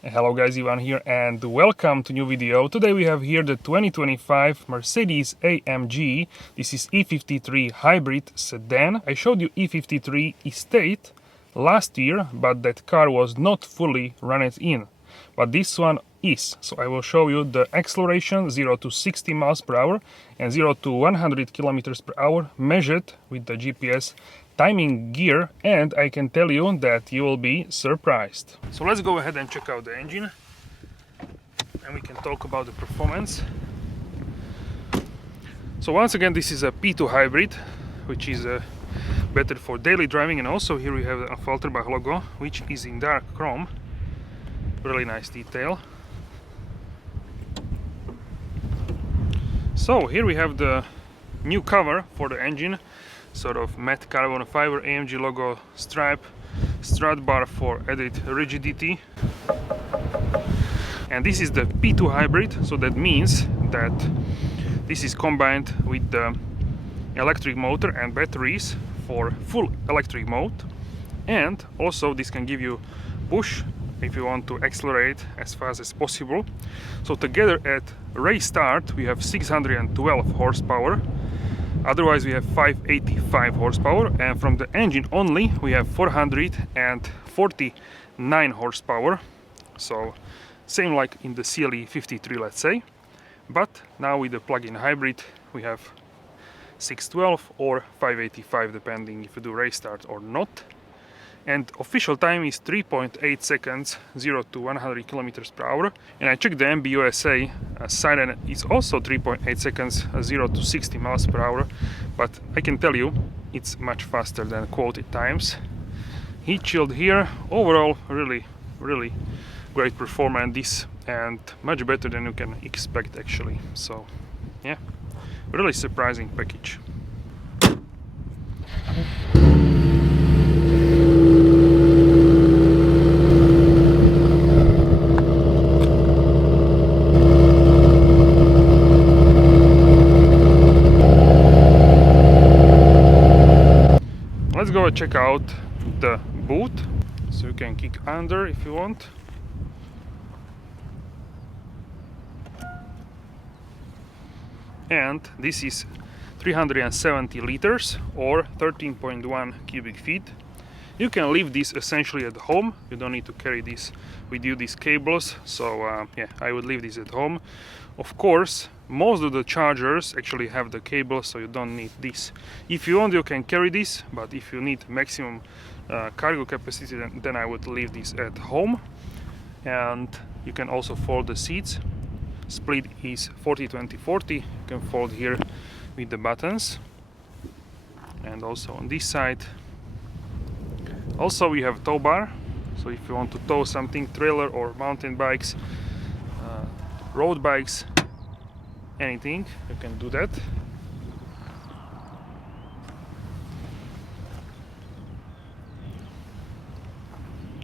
Hello guys, Ivan here and welcome to new video. Today we have here the 2025 Mercedes-AMG. This is E53 Hybrid Sedan. I showed you E53 Estate last year, but that car was not fully run in. But this one is. So I will show you the acceleration 0 to 60 miles per hour and 0 to 100 kilometers per hour measured with the GPS timing gear, and I can tell you that you will be surprised. So let's go ahead and check out the engine and we can talk about the performance. So once again, this is a P2 hybrid, which is better for daily driving, and also here we have the AFFALTERBACH logo, which is in dark chrome. Really nice detail. So here we have the new cover for the engine, sort of matte carbon fiber AMG logo stripe, strut bar for added rigidity. And this is the P2 hybrid, so that means that this is combined with the electric motor and batteries for full electric mode, and also this can give you push if you want to accelerate as fast as possible. So together at race start we have 612 horsepower. Otherwise we have 585 horsepower, and from the engine only we have 449 horsepower. So same like in the CLE 53, let's say, but now with the plug-in hybrid we have 612 or 585 depending if you do race start or not. And official time is 3.8 seconds 0 to 100 kilometers per hour. And I checked the MBUSA site and it's also 3.8 seconds 0 to 60 miles per hour. But I can tell you it's much faster than quoted times. Heat shield here, overall really great performance, and much better than you can expect actually. So yeah, really surprising package. Let's go check out the boot, so you can kick under if you want. And this is 370 liters or 13.1 cubic feet. You can leave this essentially at home. You don't need to carry this with you, these cables. So yeah, I would leave this at home. Of course, most of the chargers actually have the cable, so you don't need this. If you want, you can carry this, but if you need maximum cargo capacity, then I would leave this at home. And you can also fold the seats. Split is 40-20-40. You can fold here with the buttons, and also on this side. Also we have tow bar, so if you want to tow something, trailer or mountain bikes, road bikes, anything, you can do that.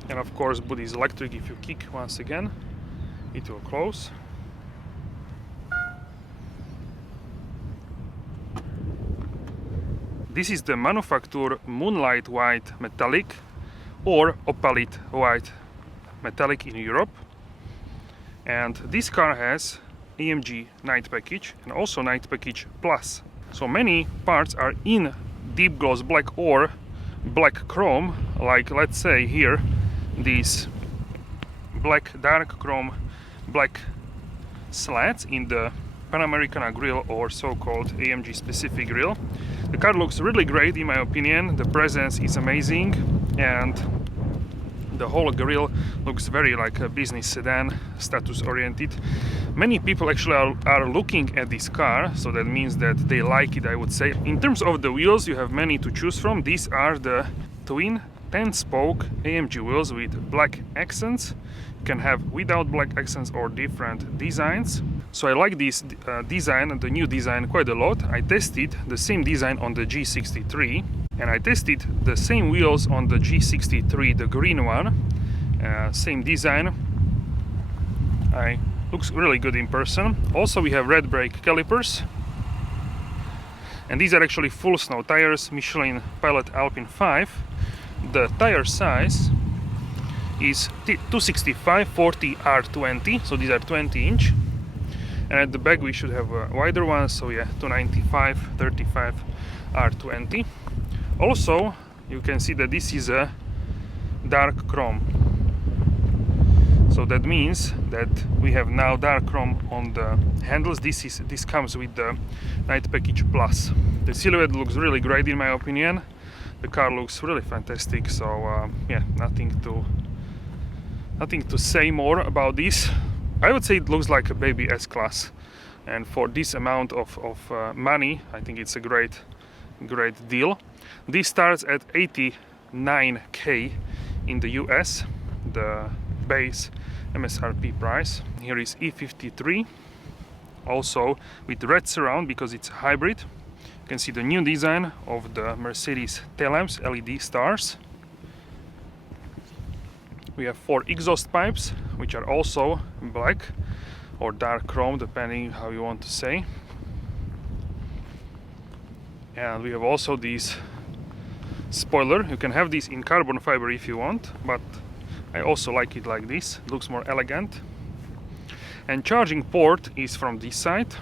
And of course boot is electric. If you kick once again, it will close. This is the manufacturer Moonlight White Metallic or Opalite White Metallic in Europe. And this car has AMG Night Package and also Night Package Plus. So many parts are in deep gloss black or black chrome, like let's say here these black dark chrome black slats in the Panamericana grille or so-called AMG specific grille. The car looks really great in my opinion. The presence is amazing, and the whole grille looks very like a business sedan, status oriented. Many people actually are looking at this car, so that means that they like it, I would say. In terms of the wheels, you have many to choose from. These are the twin 10-spoke AMG wheels with black accents. You can have without black accents or different designs. So I like this design, the new design, quite a lot. I tested the same design on the G63, and I tested the same wheels on the G63, the green one. Same design. Looks really good in person. Also we have red brake calipers, and these are actually full snow tires, Michelin Pilot Alpine 5. The tire size is 265/40 R20, so these are 20-inch. And at the back we should have a wider one, so yeah, 295/35 R20. Also, you can see that this is a dark chrome. So that means that we have now dark chrome on the handles. This comes with the Night Package Plus. The silhouette looks really great in my opinion. The car looks really fantastic. So yeah, nothing to say more about this. I would say it looks like a baby S-Class, and for this amount of money, I think it's a great deal. This starts at 89K in the US, the base MSRP price. Here is E53, also with red surround because it's a hybrid. You can see the new design of the Mercedes tail lamps, LED stars. We have 4 exhaust pipes, which are also black or dark chrome, depending how you want to say. And we have also this spoiler. You can have this in carbon fiber if you want, but I also like it like this. It looks more elegant. And charging port is from this side.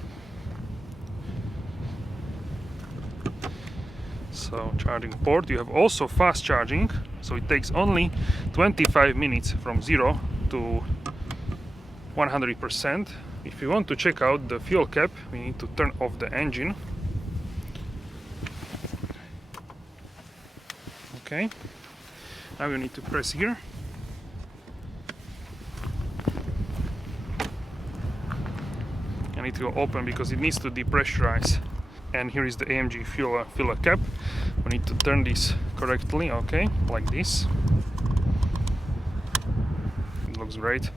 So charging port, you have also fast charging, so it takes only 25 minutes from 0 to 100%. If you want to check out the fuel cap, we need to turn off the engine. Okay, now you need to press here. I need to go open because it needs to depressurize. And here is the AMG filler cap. We need to turn this correctly, okay, like this. It looks great.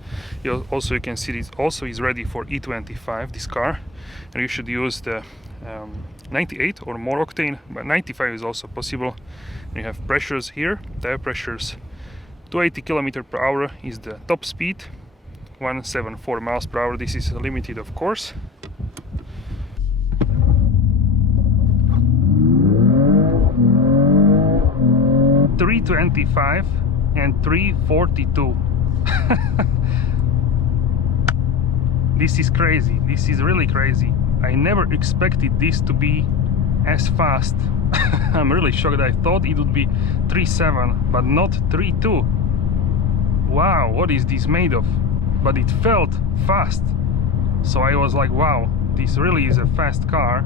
Also, you can see this also is ready for E25, this car, and you should use the 98 or more octane, but 95 is also possible. And you have pressures here, tire pressures. 280 km/h is the top speed, 174 miles per hour. This is limited, of course. 325 and 342. This is crazy. This is really crazy. I never expected this to be as fast. I'm really shocked. I thought it would be 3.7, but not 3.2. Wow, what is this made of? But it felt fast. So I was like, wow, this really is a fast car.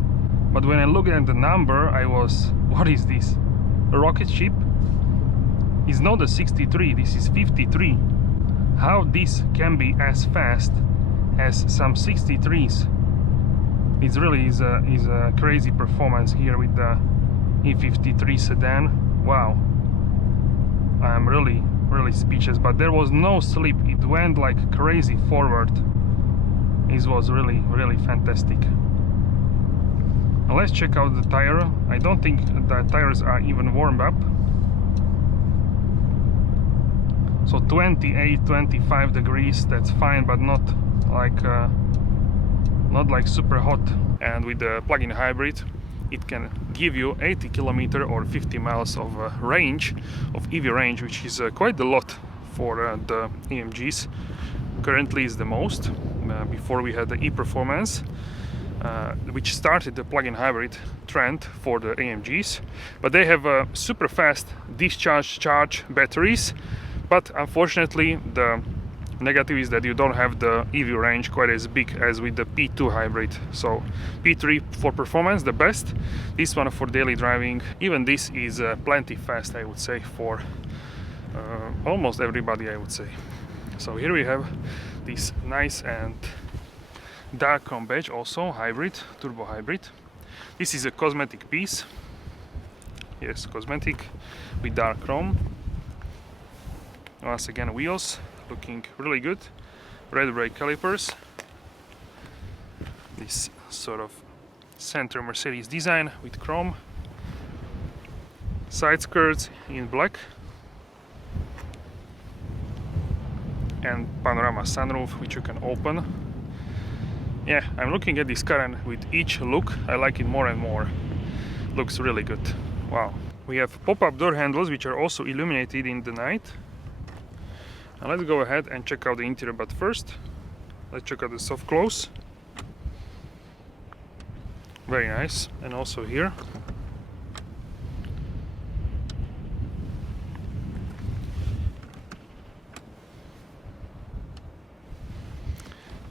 But when I looked at the number, I was, what is this? A rocket ship? It's not a 63, this is 53. How this can be as fast as some 63s? It really is a crazy performance here with the E53 Sedan. Wow, I'm really speechless. But there was no slip, it went like crazy forward. It was really fantastic. Now let's check out the tire. I don't think the tires are even warmed up. So 28, 25 degrees, that's fine, but not like super hot. And with the plug-in hybrid, it can give you 80 km or 50 miles of range, of EV range, which is quite a lot for the AMGs. Currently is the most. Before we had the e-performance, which started the plug-in hybrid trend for the AMGs, but they have super fast charge batteries. But unfortunately, the negative is that you don't have the EV range quite as big as with the P2 hybrid. So P3 for performance, the best. This one for daily driving. Even this is plenty fast, I would say, for almost everybody, I would say. So here we have this nice and dark chrome badge, also hybrid, turbo hybrid. This is a cosmetic piece. Yes, cosmetic with dark chrome. Once again, wheels looking really good. Red brake calipers. This sort of center Mercedes design with chrome. Side skirts in black. And panorama sunroof, which you can open. Yeah, I'm looking at this car, and with each look I like it more and more. Looks really good. Wow. We have pop-up door handles, which are also illuminated in the night. Now let's go ahead and check out the interior, but first let's check out the soft close. Very nice. And also here.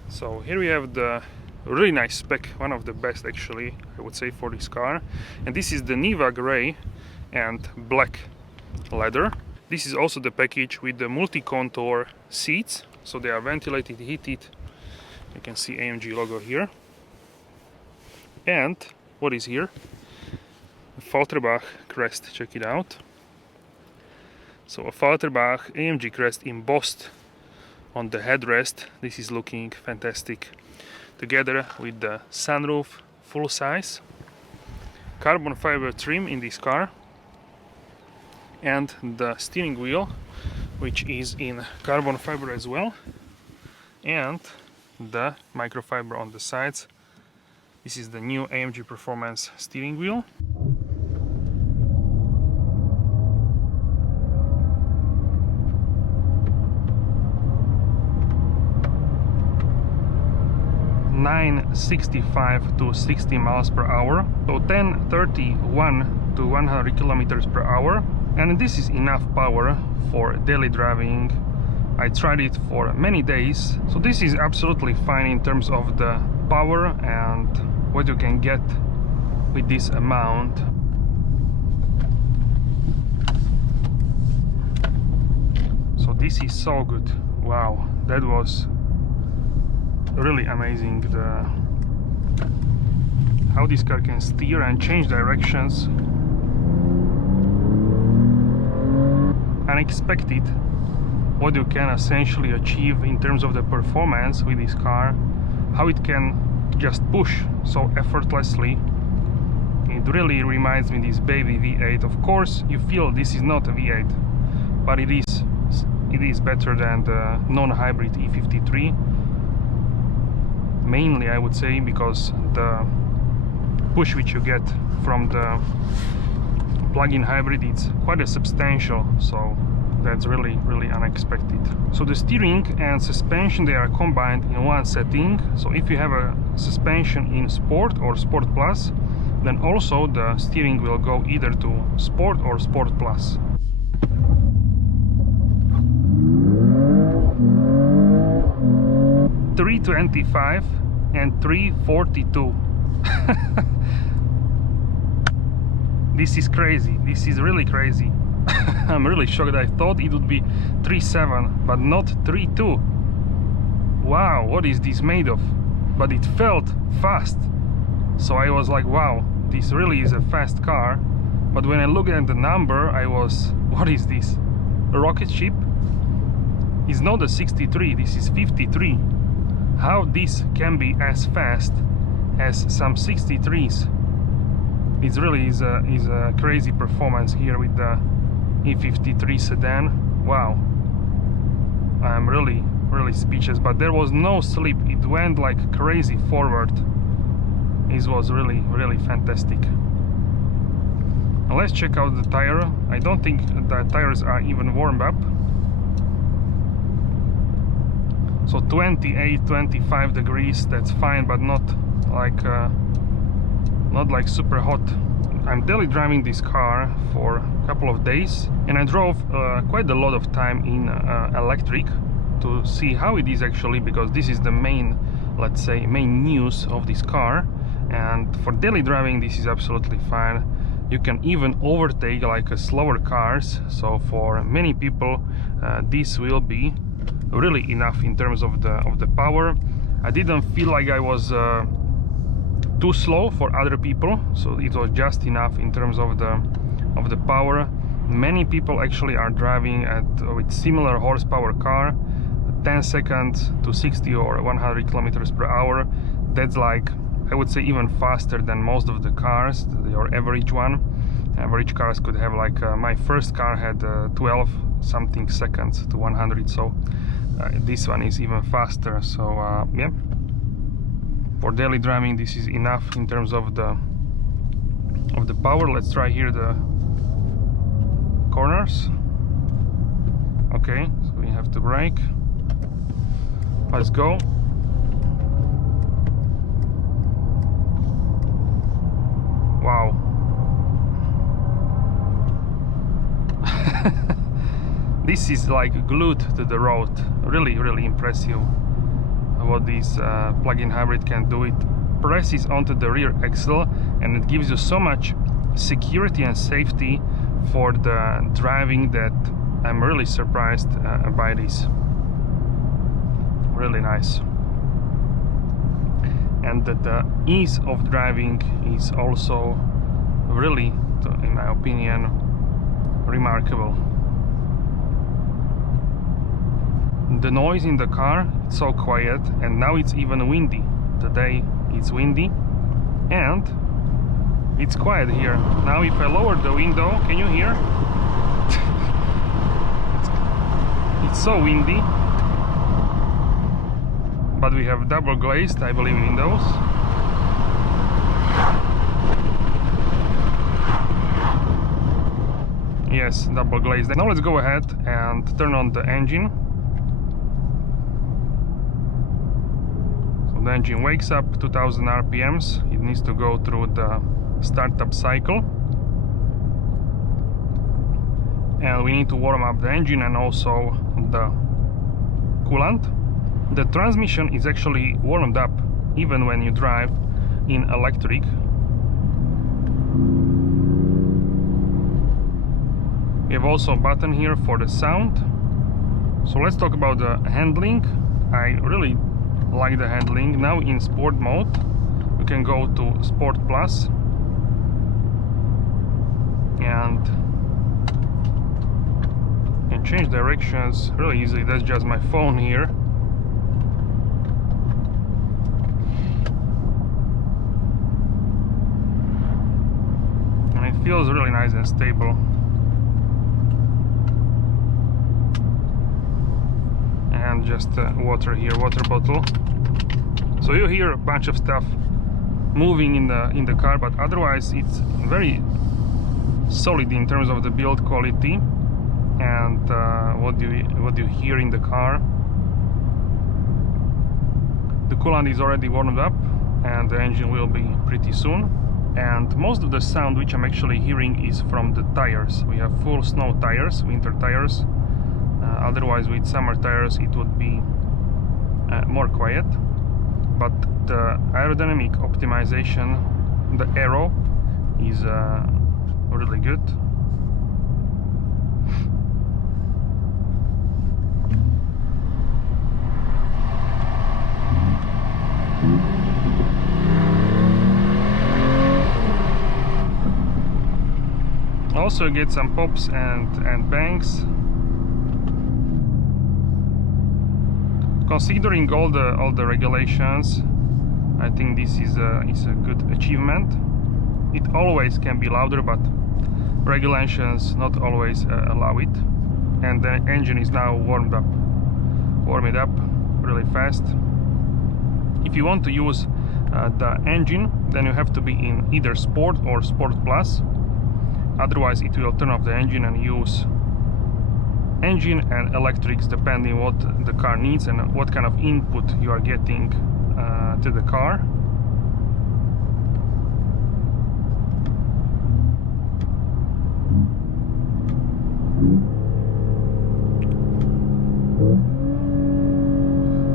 So here we have the really nice spec, one of the best actually, I would say, for this car. And this is the Niva gray and black leather. This is also the package with the multi-contour seats, so they are ventilated, heated. You can see AMG logo here. And what is here? AFFALTERBACH crest, check it out. So AFFALTERBACH AMG crest embossed on the headrest. This is looking fantastic, together with the sunroof full size, carbon fiber trim in this car, and the steering wheel, which is in carbon fiber as well, and the microfiber on the sides. This is the new AMG Performance steering wheel. .965 to 60 miles per hour, so 1031 to 100 kilometers per hour, and this is enough power for daily driving. I tried it for many days, so this is absolutely fine in terms of the power and what you can get with this amount. So this is so good. Wow, that was really amazing, how this car can steer and change directions. Unexpected what you can essentially achieve in terms of the performance with this car, how it can just push so effortlessly. It really reminds me of this baby V8. Of course you feel this is not a V8, but it is better than the non-hybrid E53. Mainly I would say because the push which you get from the plug-in hybrid is quite a substantial, so that's really unexpected. So the steering and suspension, they are combined in one setting. So if you have a suspension in Sport or Sport Plus, then also the steering will go either to Sport or Sport Plus. $325 and $342. This is crazy. This is really crazy. I'm really shocked. I thought it would be 3.7, but not 3.2. Wow, what is this made of? But it felt fast, so I was like, wow, this really is a fast car. But when I looked at the number, I was, what is this? A rocket ship? It's not a 63, this is 53. How this can be as fast as some 63s? It really is a crazy performance here with the E53 Sedan. Wow, I'm really speechless. But there was no slip, it went like crazy forward. It was really fantastic. Now let's check out the tire. I don't think the tires are even warmed up. So 28-25 degrees, that's fine, but not like super hot. I'm daily driving this car for a couple of days, and I drove quite a lot of time in electric to see how it is actually, because this is the main, let's say, main news of this car. And for daily driving this is absolutely fine. You can even overtake like slower cars, so for many people this will be really enough in terms of the power. I didn't feel like I was too slow for other people, so it was just enough in terms of the power. Many people actually are driving with similar horsepower car, 10 seconds to 60 or 100 kilometers per hour. That's like, I would say, even faster than most of the cars, your average one. Average cars could have like, my first car had 12 something seconds to 100, so this one is even faster. So yeah, for daily driving this is enough in terms of the power. Let's try here the corners. Okay, so we have to brake. Let's go. Wow. This is like glued to the road. Really impressive what this plug-in hybrid can do. It presses onto the rear axle and it gives you so much security and safety for the driving that I'm really surprised by this. Really nice. And the ease of driving is also really, in my opinion, remarkable. The noise in the car, it's so quiet, and now it's even windy. Today it's windy and it's quiet here. Now if I lower the window, can you hear? It's so windy. But we have double glazed, I believe, windows. Yes, double glazed. Now let's go ahead and turn on the engine. So the engine wakes up 2000 RPMs. It needs to go through the startup cycle. And we need to warm up the engine and also the coolant. The transmission is actually warmed up even when you drive in electric. We have also a button here for the sound. So let's talk about the handling. I really like the handling. Now in sport mode you can go to Sport Plus and can change directions really easily. That's just my phone here. Feels really nice and stable. And just water here, water bottle. So you hear a bunch of stuff moving in the car, but otherwise it's very solid in terms of the build quality and what you hear in the car. The coolant is already warmed up and the engine will be pretty soon. And most of the sound which I'm actually hearing is from the tires. We have full snow tires, winter tires. Otherwise with summer tires it would be more quiet. But the aerodynamic optimization, the aero, is really good. Also get some pops and bangs. Considering all the regulations, I think this is a good achievement. It always can be louder, but regulations not always allow it. And the engine is now warmed up. Warm it up really fast. If you want to use the engine, then you have to be in either Sport or Sport Plus. Otherwise it will turn off the engine and use engine and electrics depending what the car needs and what kind of input you are getting to the car.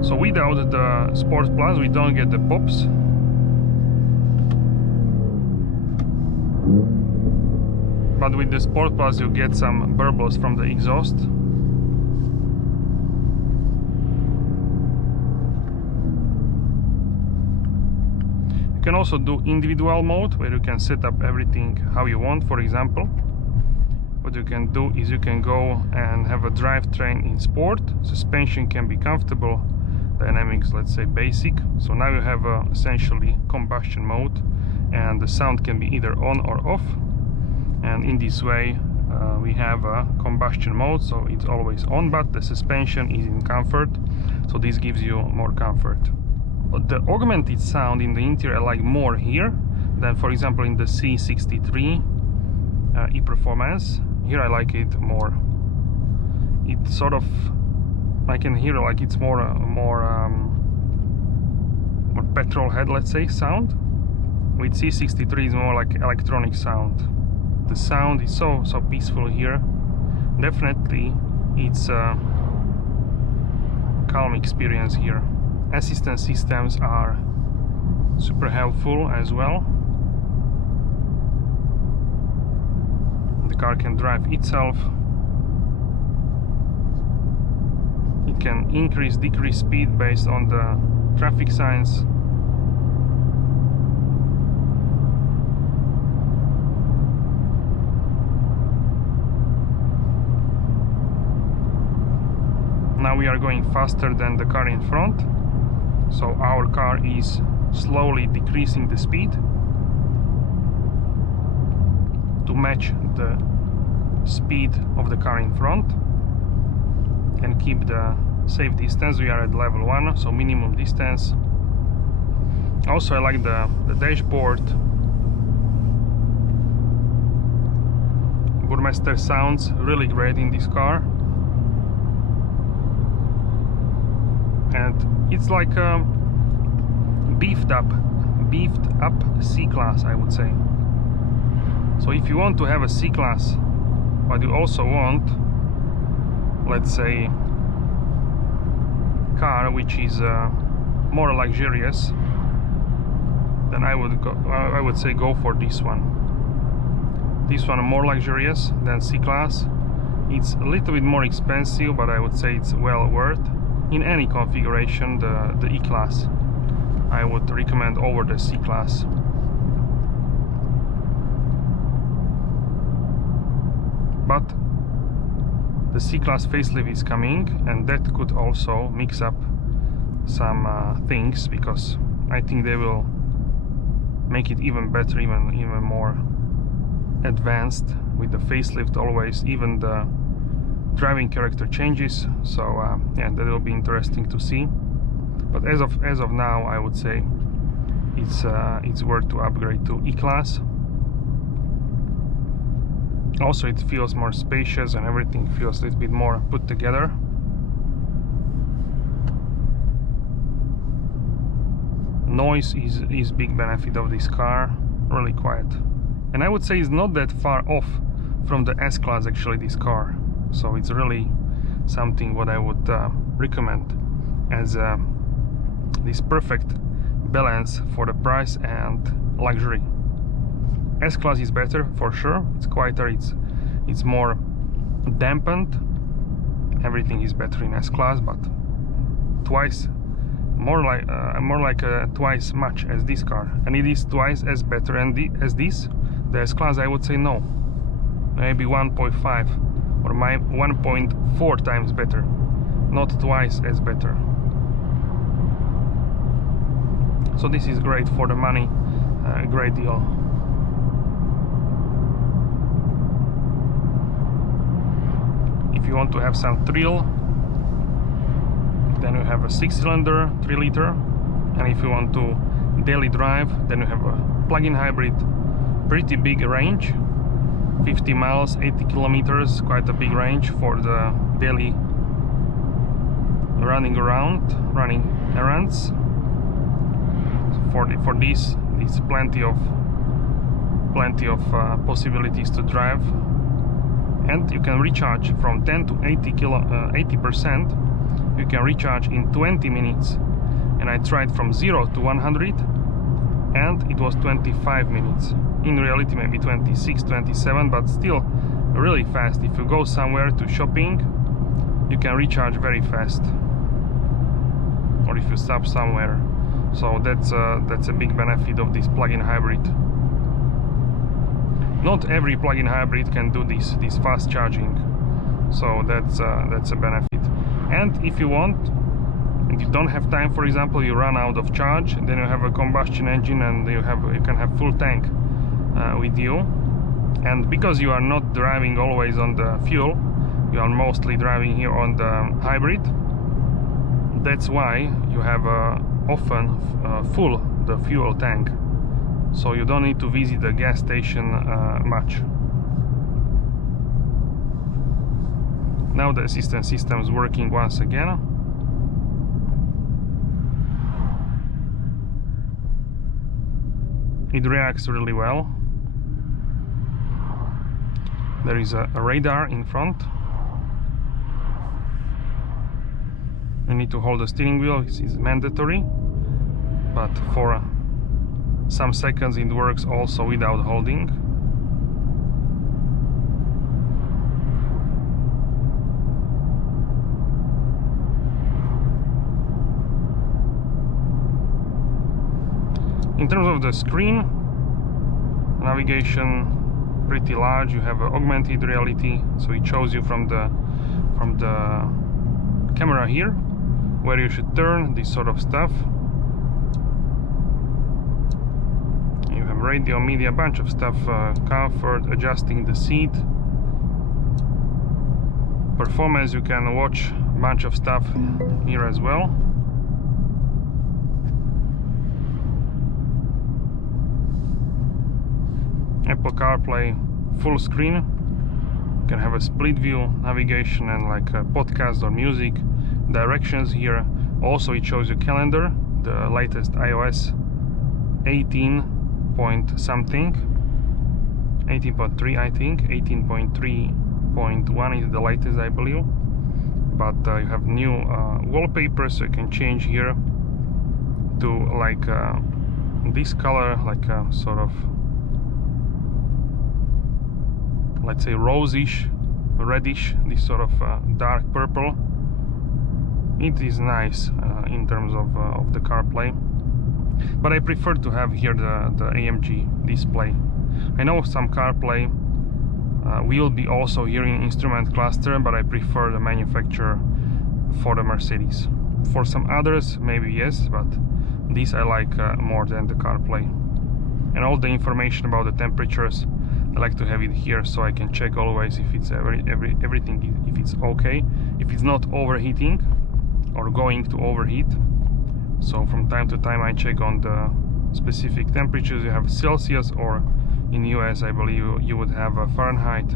So without the Sport Plus we don't get the pops. But with the Sport Plus you get some burbles from the exhaust. You can also do individual mode where you can set up everything how you want. For example, what you can do is you can go and have a drivetrain in Sport. Suspension can be comfortable, dynamics let's say basic. So now you have essentially combustion mode and the sound can be either on or off. And in this way we have a combustion mode, so it's always on, but the suspension is in comfort, so this gives you more comfort. But the augmented sound in the interior I like more here than for example in the C63 E-Performance. Here I like it more. it's sort of, I can hear like it's more petrol head, let's say, sound. With C63 is more like electronic sound. The sound is so peaceful here. Definitely it's a calm experience here. Assistance systems are super helpful as well. The car can drive itself. It can increase, decrease speed based on the traffic signs. Now we are going faster than the car in front, so our car is slowly decreasing the speed to match the speed of the car in front and keep the safe distance. We are at level 1, so minimum distance. Also, I like the dashboard. Burmester sounds really great in this car. And it's like a beefed up C-Class, I would say. So if you want to have a C-Class, but you also want, let's say, car which is more luxurious, then I would say go for this one. This one more luxurious than C-Class. It's a little bit more expensive, but I would say it's well worth. In any configuration, the E-Class I would recommend over the C-Class. But the C-Class facelift is coming, and that could also mix up some things, because I think they will make it even better, even more advanced with the facelift always. Even the driving character changes, so yeah, that will be interesting to see. But as of now, I would say it's worth to upgrade to E-Class. Also, it feels more spacious and everything feels a little bit more put together. Noise is big benefit of this car, really quiet. And I would say it's not that far off from the S-Class actually, this car. So it's really something what I would recommend as this perfect balance for the price and luxury. S-Class is better for sure. It's quieter. It's more dampened. Everything is better in S-Class, but twice more like twice much as this car, and it is twice as better as this. The S-Class, I would say no, maybe 1.5 or 1.4 times better, not twice as better. So this is great for the money, great deal. If you want to have some thrill, then you have a 6-cylinder 3-liter, and if you want to daily drive, then you have a plug-in hybrid, pretty big range, 50 miles, 80 kilometers, quite a big range for the daily running errands. For this, it's plenty of possibilities to drive, and you can recharge from 10 to 80%. You can recharge in 20 minutes, and I tried from 0 to 100, and it was 25 minutes. In reality, maybe 26, 27, but still really fast. If you go somewhere to shopping, you can recharge very fast, or if you stop somewhere. So that's a big benefit of this plug-in hybrid. Not every plug-in hybrid can do this fast charging, so that's a benefit. And if you want, and you don't have time, for example, you run out of charge, then you have a combustion engine, and you can have full tank with you. And because you are not driving always on the fuel, you are mostly driving here on the hybrid. That's why you have often full the fuel tank, so you don't need to visit the gas station much. Now the assistance system is working once again. It reacts really well. There is a radar in front. You need to hold the steering wheel, this is mandatory, but for some seconds it works also without holding. In terms of the screen, navigation pretty large. You have augmented reality, so it shows you from the camera here where you should turn, this sort of stuff. You have radio, media, bunch of stuff, comfort, adjusting the seat, performance. You can watch a bunch of stuff here as well. Apple CarPlay full screen. You can have a split view navigation and like a podcast or music. Directions here. Also it shows you calendar, the latest iOS 18 point something, 18.3 I think, 18.3.1 is the latest I believe. But you have new wallpaper, so you can change here to like this color, like a sort of, let's say, rosish, reddish, this sort of dark purple. It is nice in terms of the CarPlay, but I prefer to have here the AMG display. I know some CarPlay will be also here in instrument cluster, but I prefer the manufacturer for the Mercedes. For some others maybe yes, but this I like more than the CarPlay. And all the information about the temperatures, I like to have it here so I can check always if it's everything, if it's okay, if it's not overheating or going to overheat. So from time to time I check on the specific temperatures. You have Celsius, or in US I believe you would have a Fahrenheit.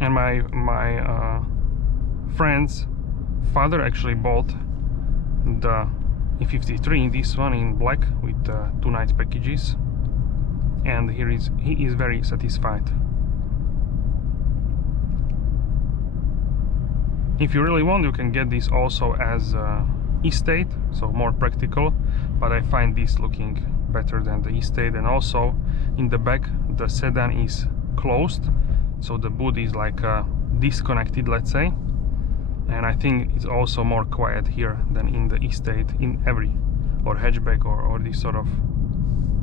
And my friend's father actually bought the E53, this one in black with 2 night packages, and he is very satisfied. If you really want, you can get this also as estate, so more practical, but I find this looking better than the estate. And also in the back the sedan is closed, so the boot is like disconnected, let's say, and I think it's also more quiet here than in the estate, in every or hatchback or this sort of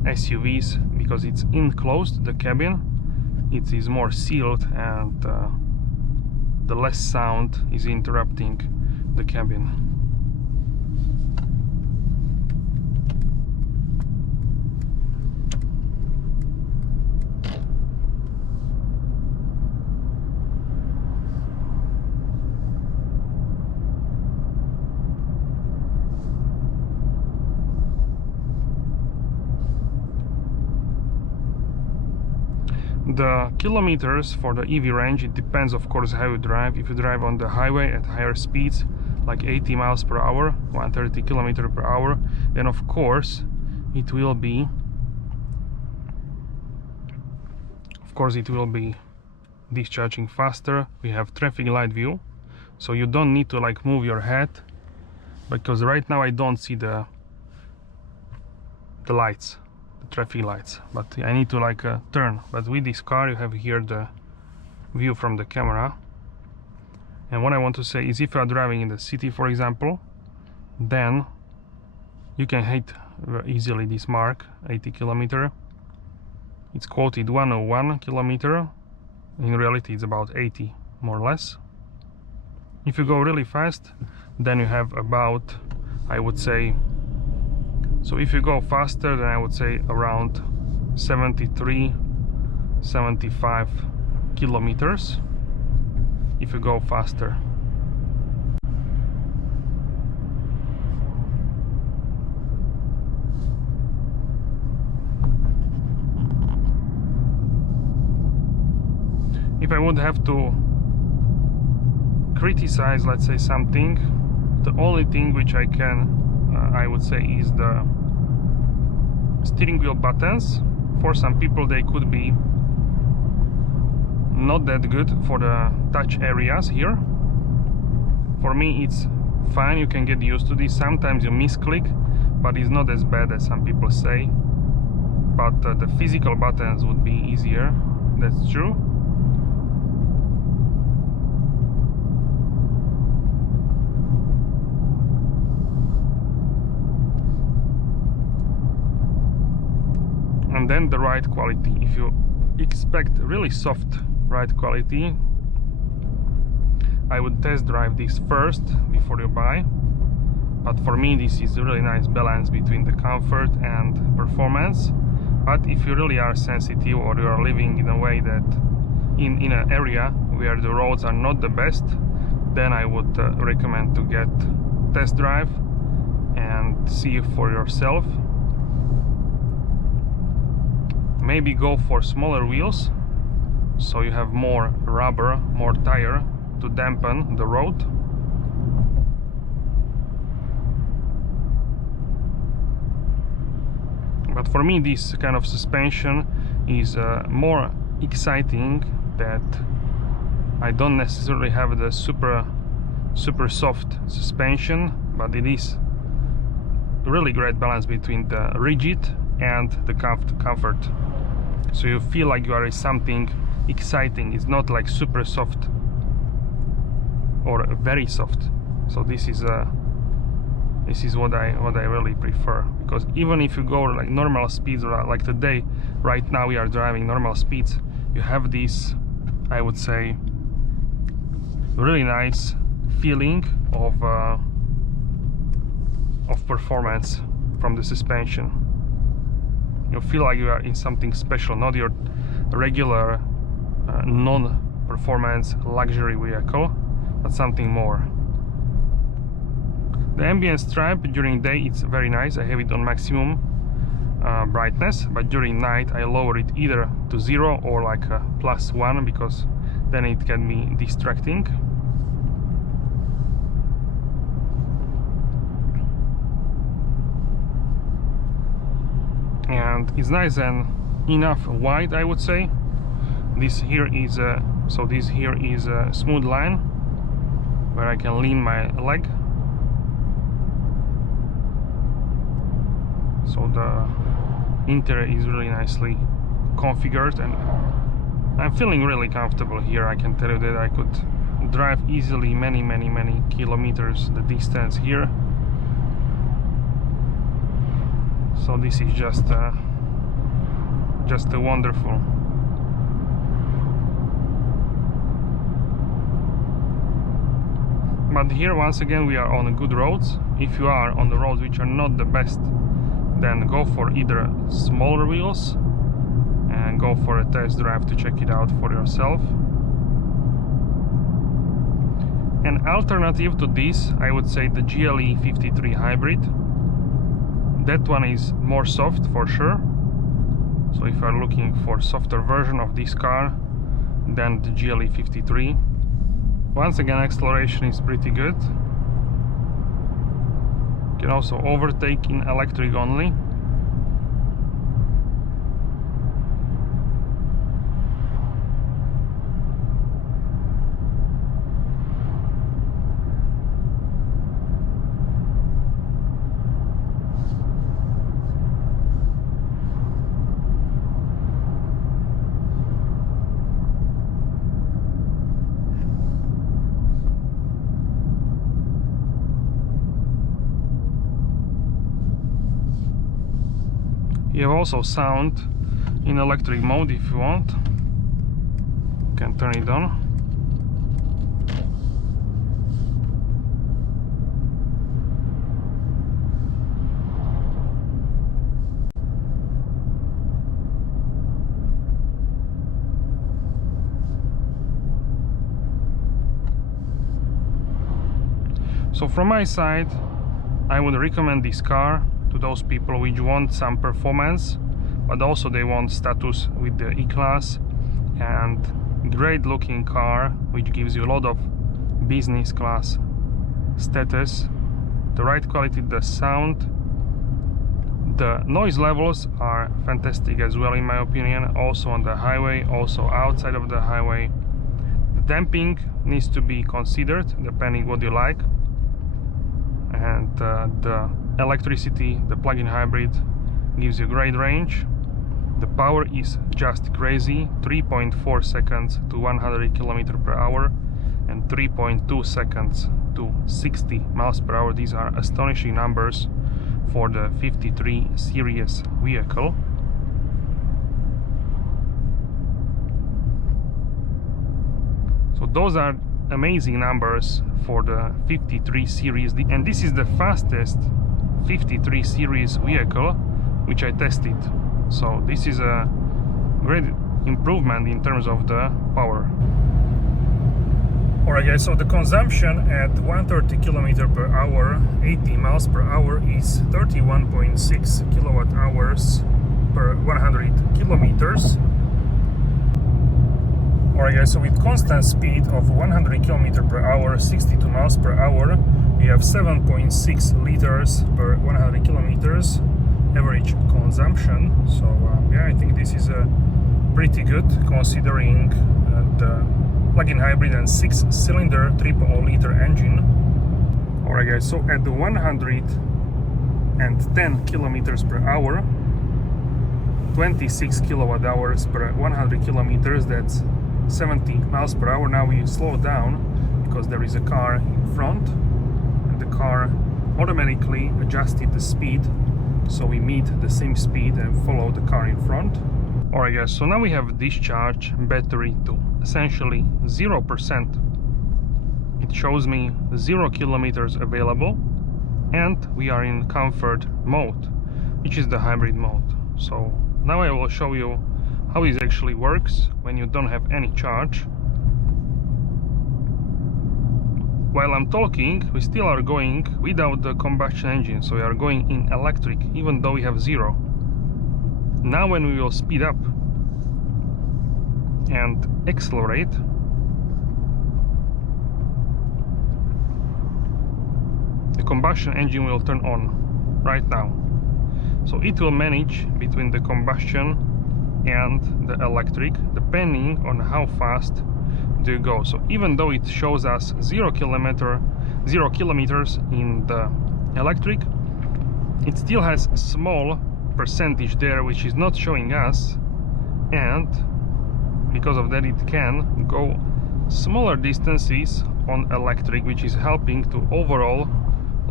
SUVs, because it's enclosed, the cabin, it is more sealed, and the less sound is interrupting the cabin. The kilometers for the EV range, it depends of course how you drive. If you drive on the highway at higher speeds, like 80 miles per hour, 130 kilometers per hour, then of course it will be discharging faster. We have traffic light view, so you don't need to like move your head, because right now I don't see the lights, traffic lights, but I need to like turn. But with this car you have here the view from the camera. And what I want to say is, if you are driving in the city, for example, then you can hit easily this mark, 80 kilometer. It's quoted 101 kilometer. In reality it's about 80 more or less. If you go really fast, then you have about, I would say, so if you go faster, then I would say around 73, 75 kilometers if you go faster. if I would have to criticize, let's say, something, the only thing which I can, I would say, is the steering wheel buttons. For some people they could be not that good for the touch areas here. For me it's fine, you can get used to this. Sometimes you misclick, but it's not as bad as some people say. But the physical buttons would be easier, that's true. And then the ride quality. If you expect really soft ride quality, I would test drive this first before you buy. But for me this is a really nice balance between the comfort and performance. But if you really are sensitive, or you are living in a way that in an area where the roads are not the best, then I would recommend to get test drive and see for yourself. Maybe go for smaller wheels, so you have more rubber, more tire to dampen the road. But for me this kind of suspension is more exciting, that I don't necessarily have the super soft suspension, but it is really great balance between the rigid and the comfort. So you feel like you are in something exciting. It's not like super soft or very soft. So this is what I really prefer, because even if you go like normal speeds, like today, right now we are driving normal speeds, you have this, I would say, really nice feeling of performance from the suspension. You feel like you are in something special, not your regular non-performance luxury vehicle, but something more. The ambient stripe during day it's very nice. I have it on maximum brightness, but during night I lower it either to 0 or like +1, because then it can be distracting. And it's nice and enough wide, I would say. This here is a smooth line where I can lean my leg. So the interior is really nicely configured, and I'm feeling really comfortable here. I can tell you that I could drive easily many kilometers the distance here. So this is just a wonderful. But here once again we are on good roads. If you are on the roads which are not the best, then go for either smaller wheels and go for a test drive to check it out for yourself. An alternative to this, I would say the GLE E53 hybrid. That one is more soft for sure. So if you are looking for softer version of this car, then the GLE E53. Once again, acceleration is pretty good. You can also overtake in electric only. You have also sound in electric mode if you want. You can turn it on. So from my side, I would recommend this car to those people which want some performance, but also they want status with the E-Class and great looking car which gives you a lot of business class status, the right quality, the sound, the noise levels are fantastic as well in my opinion, also on the highway, also outside of the highway. The damping needs to be considered depending what you like, and the electricity, the plug-in hybrid gives you great range. The power is just crazy, 3.4 seconds to 100 km/h and 3.2 seconds to 60 miles per hour. These are astonishing numbers for the 53 series vehicle. So those are amazing numbers for the 53 series, and this is the fastest 53 series vehicle which I tested. So this is a great improvement in terms of the power. Alright guys, so the consumption at 130 km/h, 80 miles per hour is 31.6 kilowatt hours per 100 kilometers. Alright guys, so with constant speed of 100 km/h, 62 miles per hour, we have 7.6 liters per 100 kilometers average consumption. So yeah, I think this is pretty good considering the plug-in hybrid and 6-cylinder 3.0 liter engine. Alright guys, so at the 110 kilometers per hour, 26 kilowatt hours per 100 kilometers, that's 70 miles per hour. Now we slow down because there is a car in front, and the car automatically adjusted the speed, so we meet the same speed and follow the car in front. Alright guys, so now we have discharged battery to essentially 0%. It shows me 0 kilometers available, and we are in comfort mode, which is the hybrid mode. So now I will show you how this actually works when you don't have any charge. While I'm talking, we still are going without the combustion engine, so we are going in electric even though we have 0. Now when we will speed up and accelerate, the combustion engine will turn on right now. So it will manage between the combustion and the electric depending on how fast do you go. So even though it shows us 0 kilometers in the electric, it still has a small percentage there which is not showing us, and because of that it can go smaller distances on electric, which is helping to overall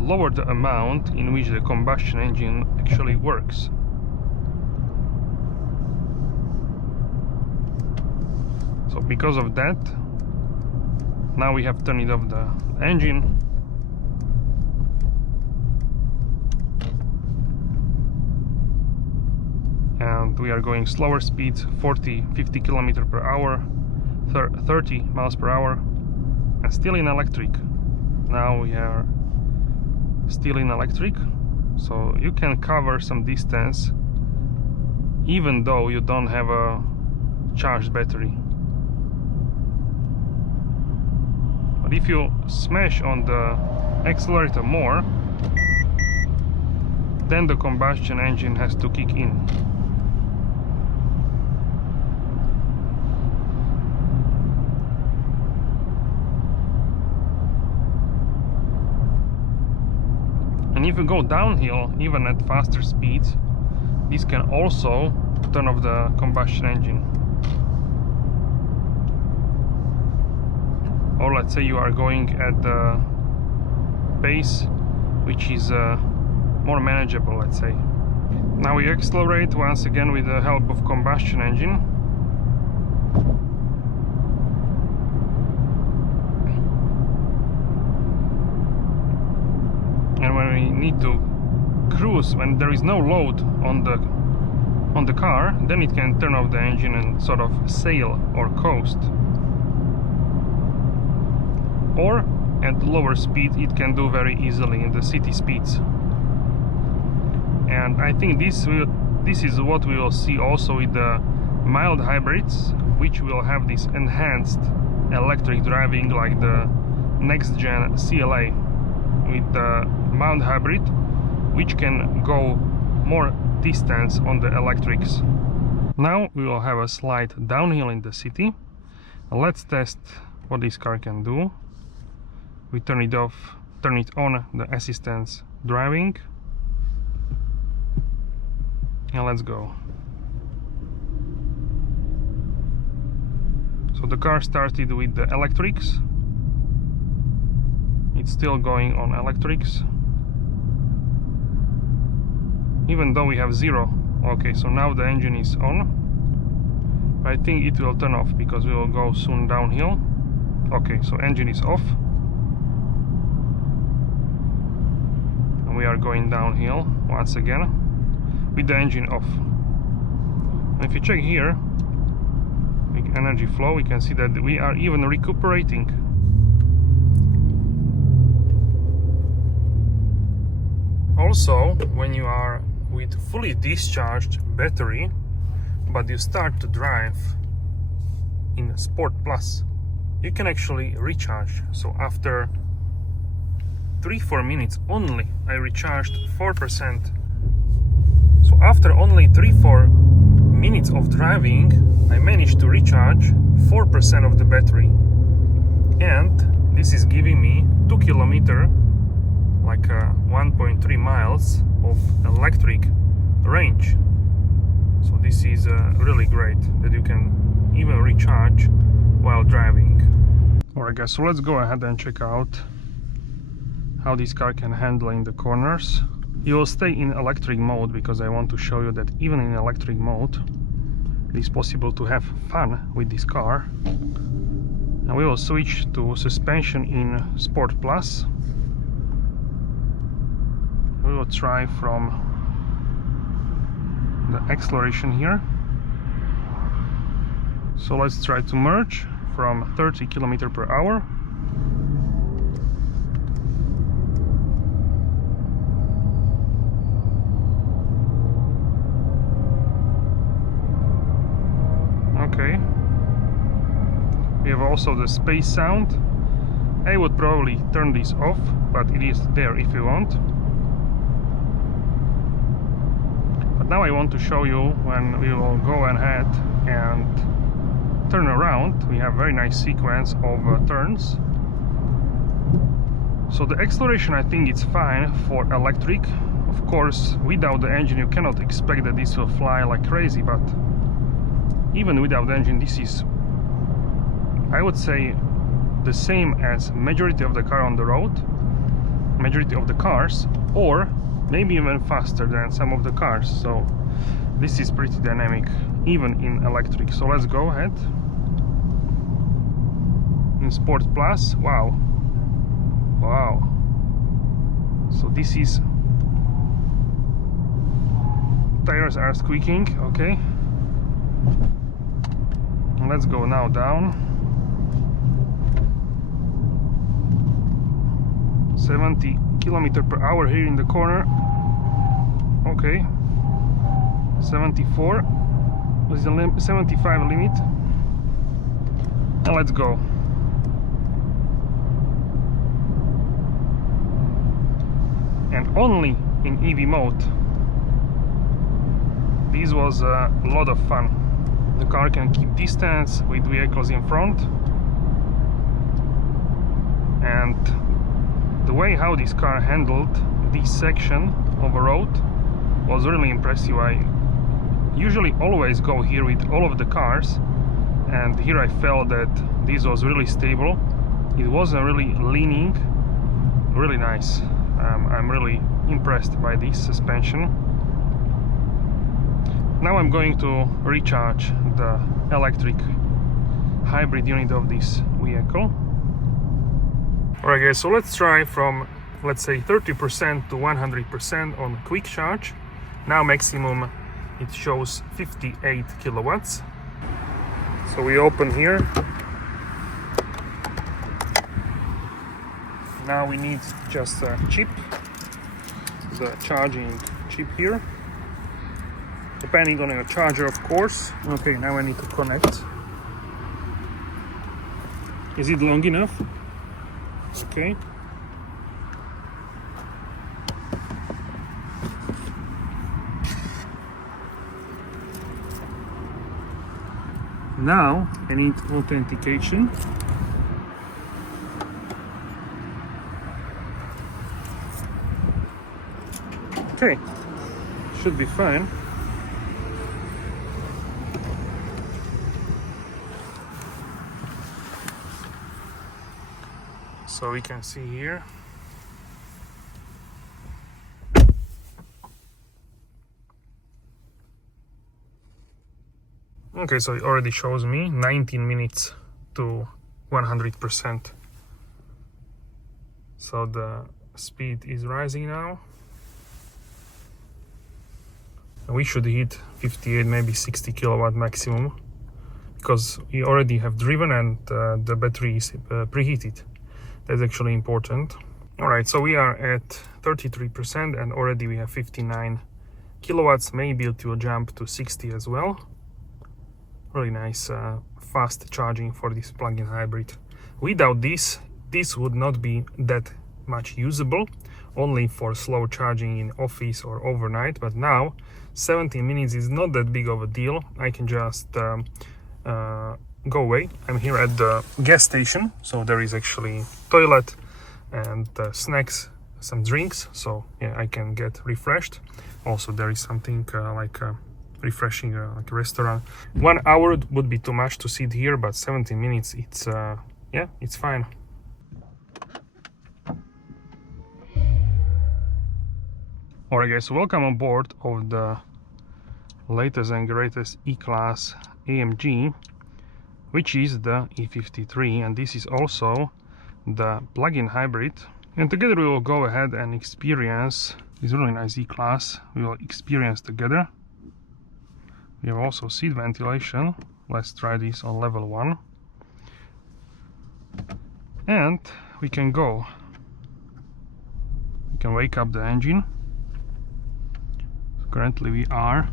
lower the amount in which the combustion engine actually works. So because of that, now we have turned off the engine. And we are going slower speeds, 40-50 km/h, 30 miles per hour, and still in electric. Now we are still in electric, so you can cover some distance even though you don't have a charged battery. But if you smash on the accelerator more, then the combustion engine has to kick in. And if you go downhill, even at faster speeds, this can also turn off the combustion engine. Or let's say you are going at the pace which is more manageable, let's say. Now we accelerate once again with the help of combustion engine. And when we need to cruise, when there is no load on the car, then it can turn off the engine and sort of sail or coast. Or at lower speed it can do very easily in the city speeds. And I think this is what we will see also with the mild hybrids, which will have this enhanced electric driving like the next gen CLA with the mount hybrid, which can go more distance on the electrics. Now we will have a slight downhill in the city. Let's test what this car can do. We turn it off, turn it on, the assistance driving, and let's go. So the car started with the electrics. It's still going on electrics, even though we have 0. Okay, so now the engine is on. I think it will turn off because we will go soon downhill. Okay, so engine is off. And we are going downhill once again with the engine off. And if you check here, energy flow, we can see that we are even recuperating. Also, when you are with fully discharged battery, but you start to drive in Sport Plus, you can actually recharge. So after 3-4 minutes only, I recharged 4%. So after only 3-4 minutes of driving, I managed to recharge 4% of the battery, and this is giving me 2 kilometers, like 1.3 miles of electric range. So this is really great that you can even recharge while driving. Alright guys, so let's go ahead and check out how this car can handle in the corners. You will stay in electric mode because I want to show you that even in electric mode it is possible to have fun with this car. And we will switch to suspension in Sport Plus. We will try from the acceleration here. So let's try to merge from 30 km/h. Okay. We have also the space sound. I would probably turn this off, but it is there if you want. But now I want to show you when we will go ahead and turn around. We have very nice sequence of turns. So the acceleration, I think it's fine for electric. Of course, without the engine you cannot expect that this will fly like crazy, but even without the engine this is, I would say, the same as majority of the car on the road, majority of the cars, or maybe even faster than some of the cars. So this is pretty dynamic even in electric. So let's go ahead in Sport Plus. Wow, so this is, tires are squeaking. Okay, let's go now down. 70 km/h here in the corner. Okay, 74 is the 75 limit, and let's go. And only in EV mode. This was a lot of fun. The car can keep distance with vehicles in front, and the way how this car handled this section of a road was really impressive. I usually always go here with all of the cars, and here I felt that this was really stable. It wasn't really leaning. Really nice. I'm really impressed by this suspension. Now I'm going to recharge the electric hybrid unit of this vehicle. Alright guys, so let's try from, let's say, 30% to 100% on quick charge. Now maximum it shows 58 kilowatts. So we open here. Now we need just a chip, the charging chip here, depending on your charger, of course. Okay, now I need to connect. Is it long enough? Okay. Now I need authentication. Okay, should be fine. So we can see here. Okay, so it already shows me 19 minutes to 100%. So the speed is rising now. We should hit 58, maybe 60 kilowatt maximum, because we already have driven and the battery is preheated. That's actually important. All right, so we are at 33% and already we have 59 kilowatts. Maybe it will jump to 60 as well. Really nice fast charging for this plug-in hybrid. Without this would not be that much usable, only for slow charging in office or overnight. But now 17 minutes is not that big of a deal. I can just go away. I'm here at the gas station, so there is actually toilet and snacks, some drinks, so yeah, I can get refreshed. Also there is something like refreshing, like a restaurant. 1 hour would be too much to sit here, but 17 minutes, it's yeah, it's fine. Alright guys, welcome on board of the latest and greatest E-Class AMG, which is the E53, and this is also the plug-in hybrid. And together we will go ahead and experience this really nice E-Class. We will experience together. We have also seat ventilation. Let's try this on level 1. And we can go. We can wake up the engine. Currently we are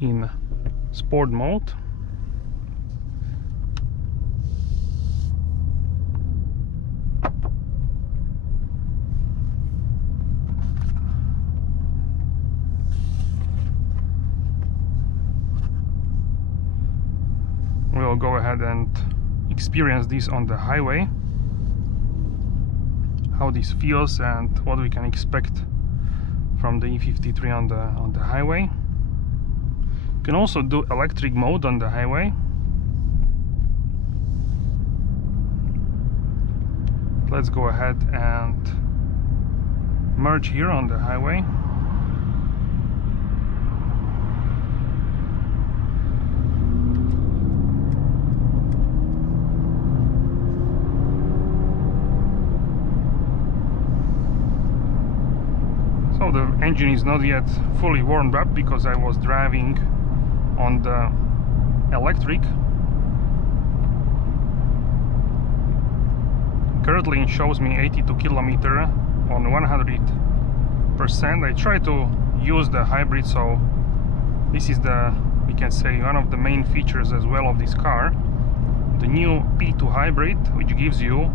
in sport mode. We'll go ahead and experience this on the highway, how this feels and what we can expect from the E53 on the highway. You can also do electric mode on the highway. Let's go ahead and merge here on the highway. So the engine is not yet fully warmed up because I was driving on the electric. Currently it shows me 82 kilometers on 100%. I try to use the hybrid, so this is the, we can say, one of the main features as well of this car. The new P2 hybrid, which gives you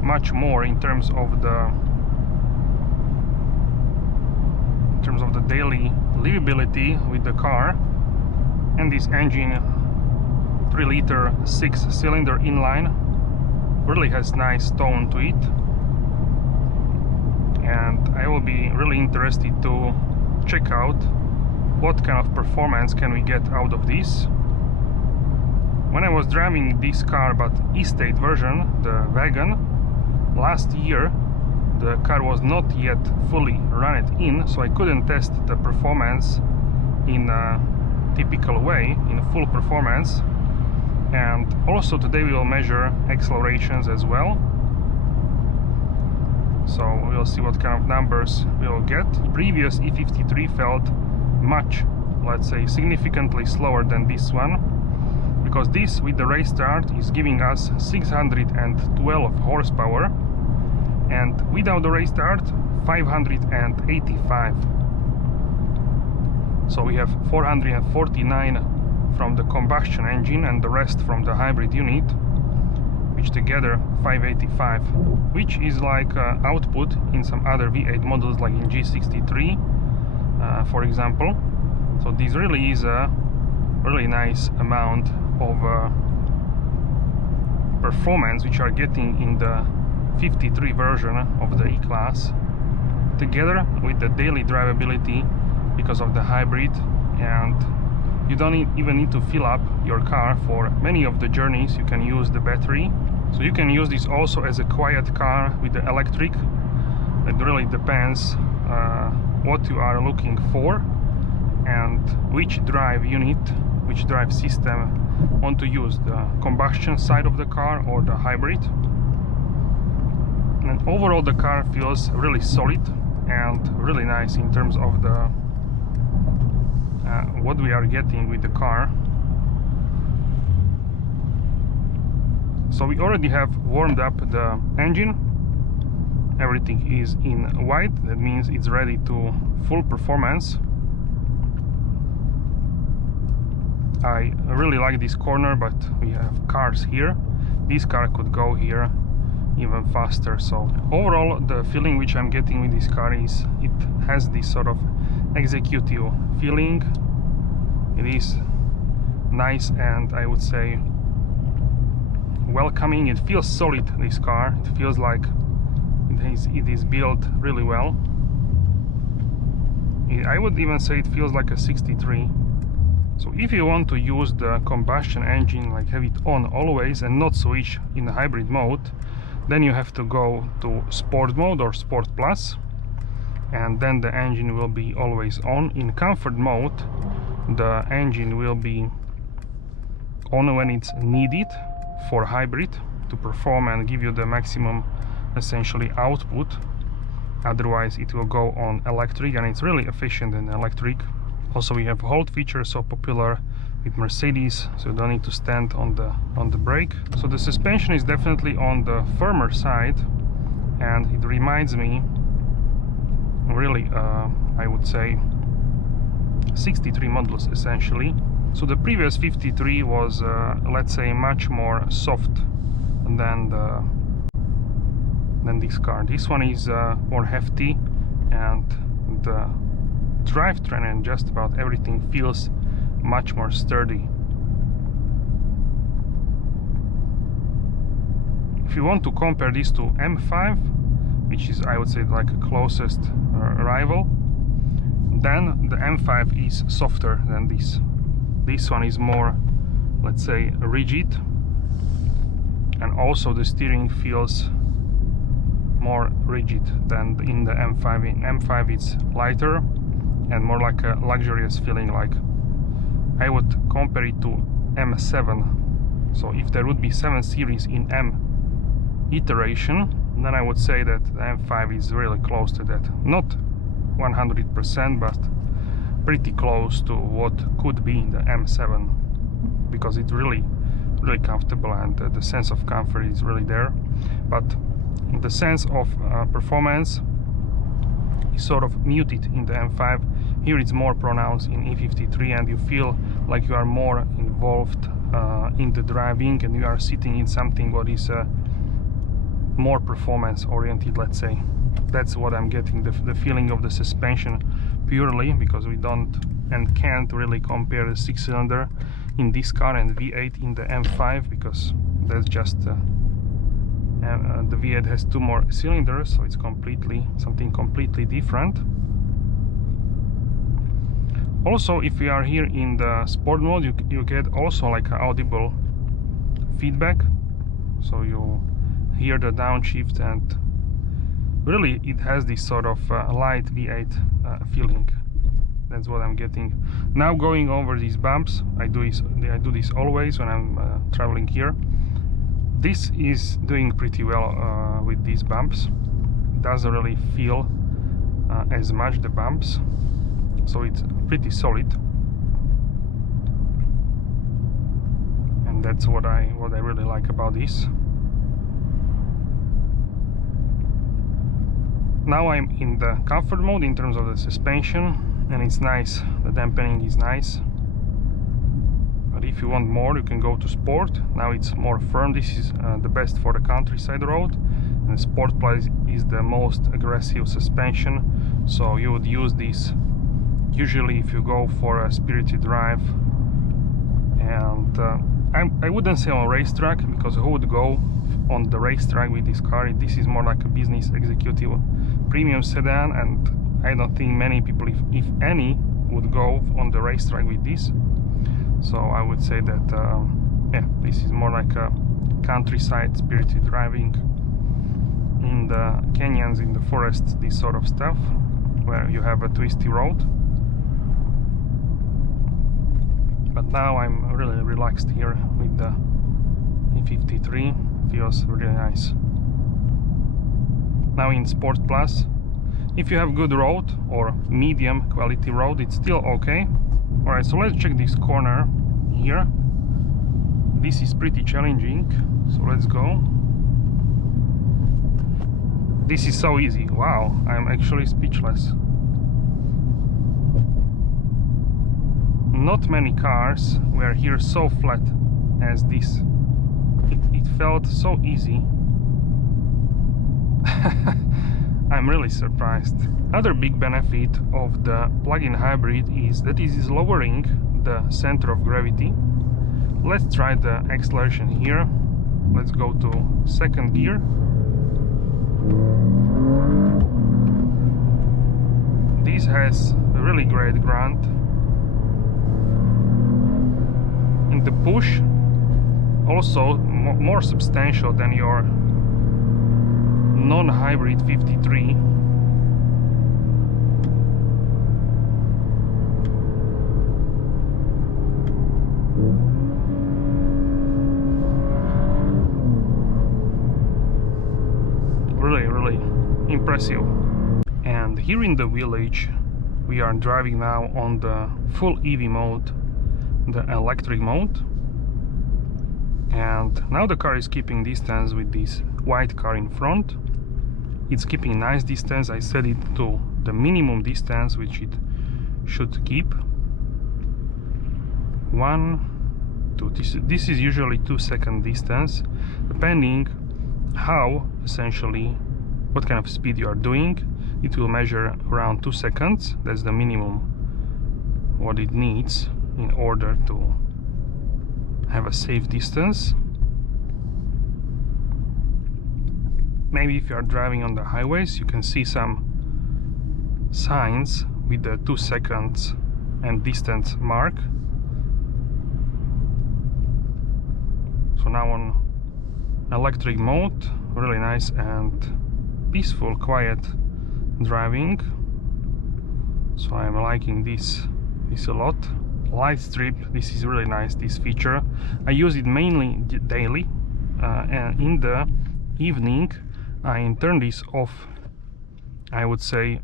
much more in terms of the daily livability with the car. And this engine, 3-liter 6-cylinder inline, really has nice tone to it, and I will be really interested to check out what kind of performance can we get out of this. When I was driving this car, but estate version, the wagon, last year the car was not yet fully run it in, so I couldn't test the performance in a typical way, in full performance. And also today we will measure accelerations as well, so we'll see what kind of numbers we'll get. The previous E53 felt much, let's say, significantly slower than this one, because this with the race start is giving us 612 horsepower, and without the race start 585. So we have 449 from the combustion engine and the rest from the hybrid unit. which together 585, which is like output in some other V8 models like in G63 for example. So this really is a really nice amount of performance which are getting in the 53 version of the E-Class, together with the daily drivability because of the hybrid, and you don't even need to fill up your car for many of the journeys. You can use the battery, so you can use this also as a quiet car with the electric. It really depends what you are looking for and which drive unit, which drive system want to use, the combustion side of the car or the hybrid. And overall the car feels really solid and really nice in terms of the what we are getting with the car. So we already have warmed up the engine. Everything is in white, that means it's ready to full performance. I really like this corner, but we have cars here. This car could go here even faster. So overall the feeling which I'm getting with this car is it has this sort of executive feeling. It is nice and I would say welcoming. It feels solid, this car. It feels like it is built really well. I would even say it feels like a 63. So if you want to use the combustion engine, like have it on always and not switch in the hybrid mode, then you have to go to sport mode or sport plus, and then the engine will be always on. In comfort mode the engine will be on when it's needed for hybrid to perform and give you the maximum essentially output. Otherwise it will go on electric, and it's really efficient in electric. Also we have hold feature, so popular with Mercedes, so you don't need to stand on the brake. So the suspension is definitely on the firmer side, and it reminds me really I would say 63 models essentially. So the previous 53 was let's say much more soft than this car. This one is more hefty, and the drivetrain and just about everything feels much more sturdy. If you want to compare this to M5, which is I would say like a closest rival, then the M5 is softer than this. This one is more, let's say, rigid, and also the steering feels more rigid than in the M5. In M5 it's lighter and more like a luxurious feeling. Like I would compare it to M7. So if there would be 7 series in M iteration, then I would say that the M5 is really close to that. Not 100%, but pretty close to what could be in the M7, because it's really comfortable, and the sense of comfort is really there. But the sense of performance is sort of muted in the M5. Here it's more pronounced in E53, and you feel like you are more involved in the driving, and you are sitting in something what is more performance oriented, let's say. That's what I'm getting, the feeling of the suspension purely, because we don't and can't really compare the 6-cylinder in this car and V8 in the M5, because that's just the V8 has 2 more cylinders, so it's something completely different. Also, if we are here in the sport mode, you get also like an audible feedback, so you hear the downshift, and really it has this sort of light V8 feeling. That's what I'm getting. Now going over these bumps, I do this always when I'm traveling here. This is doing pretty well with these bumps. It doesn't really feel as much the bumps, so it's pretty solid, and that's what I really like about this. Now I'm in the comfort mode in terms of the suspension, and it's nice. The dampening is nice, but if you want more, you can go to Sport. Now it's more firm. This is the best for the countryside road, and Sport Plus is the most aggressive suspension, so you would use this usually if you go for a spirited drive. And I wouldn't say on racetrack, because who would go on the racetrack with this car? This is more like a business executive premium sedan, and I don't think many people, if any, would go on the racetrack with this. So I would say that yeah, this is more like a countryside spirited driving in the canyons, in the forest, this sort of stuff, where you have a twisty road. But now I'm really relaxed here with the E53. Feels really nice. Now in Sport Plus, if you have good road or medium quality road, it's still okay. Alright, so let's check this corner here. This is pretty challenging, so let's go. This is so easy. Wow, I'm actually speechless. Not many cars were here so flat as this. It felt so easy. I'm really surprised. Another big benefit of the plug-in hybrid is that it is lowering the center of gravity. Let's try the acceleration here. Let's go to second gear. This has a really great grunt. In the push, also more substantial than your non-hybrid 53. Really impressive. And here in the village we are driving now on the full EV mode, the electric mode. And now the car is keeping distance with this white car in front. It's keeping nice distance. I set it to the minimum distance which it should keep. 1, 2. This is usually 2-second distance, depending how, essentially, what kind of speed you are doing. It will measure around 2 seconds. That's the minimum what it needs in order to have a safe distance. Maybe if you are driving on the highways, you can see some signs with the 2 seconds and distance mark. So now on electric mode, really nice and peaceful, quiet driving. So I'm liking this a lot. Light strip, this is really nice, this feature. I use it mainly daily, and in the evening I turn this off. I would say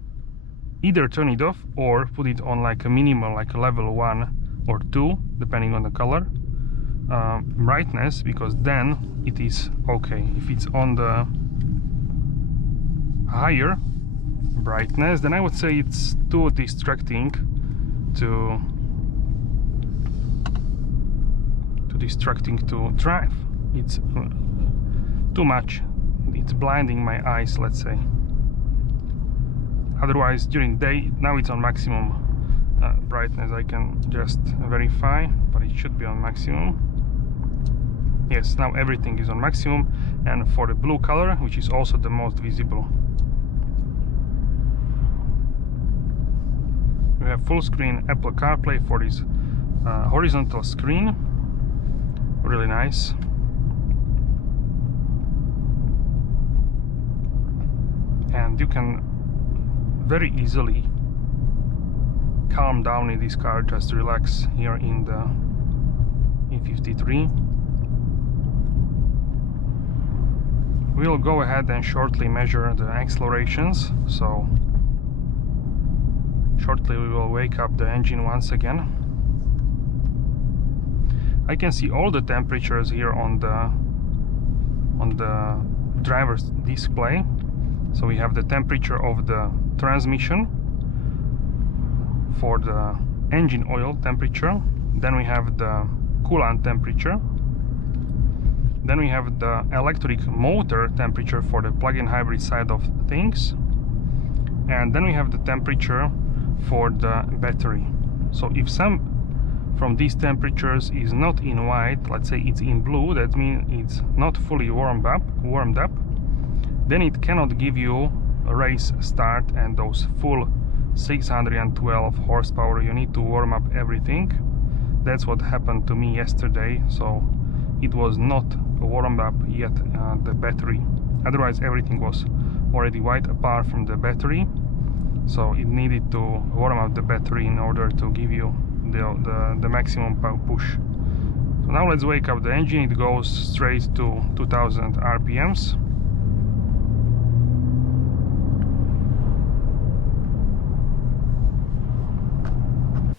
either turn it off or put it on like a minimal, like a level 1 or 2, depending on the color brightness, because then it is okay. If it's on the higher brightness, then I would say it's too distracting to drive. It's too much. It's blinding my eyes, let's say. Otherwise, during day, now it's on maximum brightness. I can just verify, but it should be on maximum. Yes, now everything is on maximum, and for the blue color, which is also the most visible, we have full screen Apple CarPlay for this horizontal screen. Really nice. And you can very easily calm down in this car, just relax here in the E53. We'll go ahead and shortly measure the accelerations, so shortly we will wake up the engine once again. I can see all the temperatures here on the driver's display. So we have the temperature of the transmission for the engine oil temperature. Then we have the coolant temperature. Then we have the electric motor temperature for the plug-in hybrid side of things. And then we have the temperature for the battery. So if some from these temperatures is not in white, let's say it's in blue, that means it's not fully warmed up, then it cannot give you a race start and those full 612 horsepower. You need to warm up everything. That's what happened to me yesterday, so it was not warmed up yet, the battery. Otherwise everything was already white apart from the battery, so it needed to warm up the battery in order to give you the maximum push. So now let's wake up the engine. It goes straight to 2000 RPMs.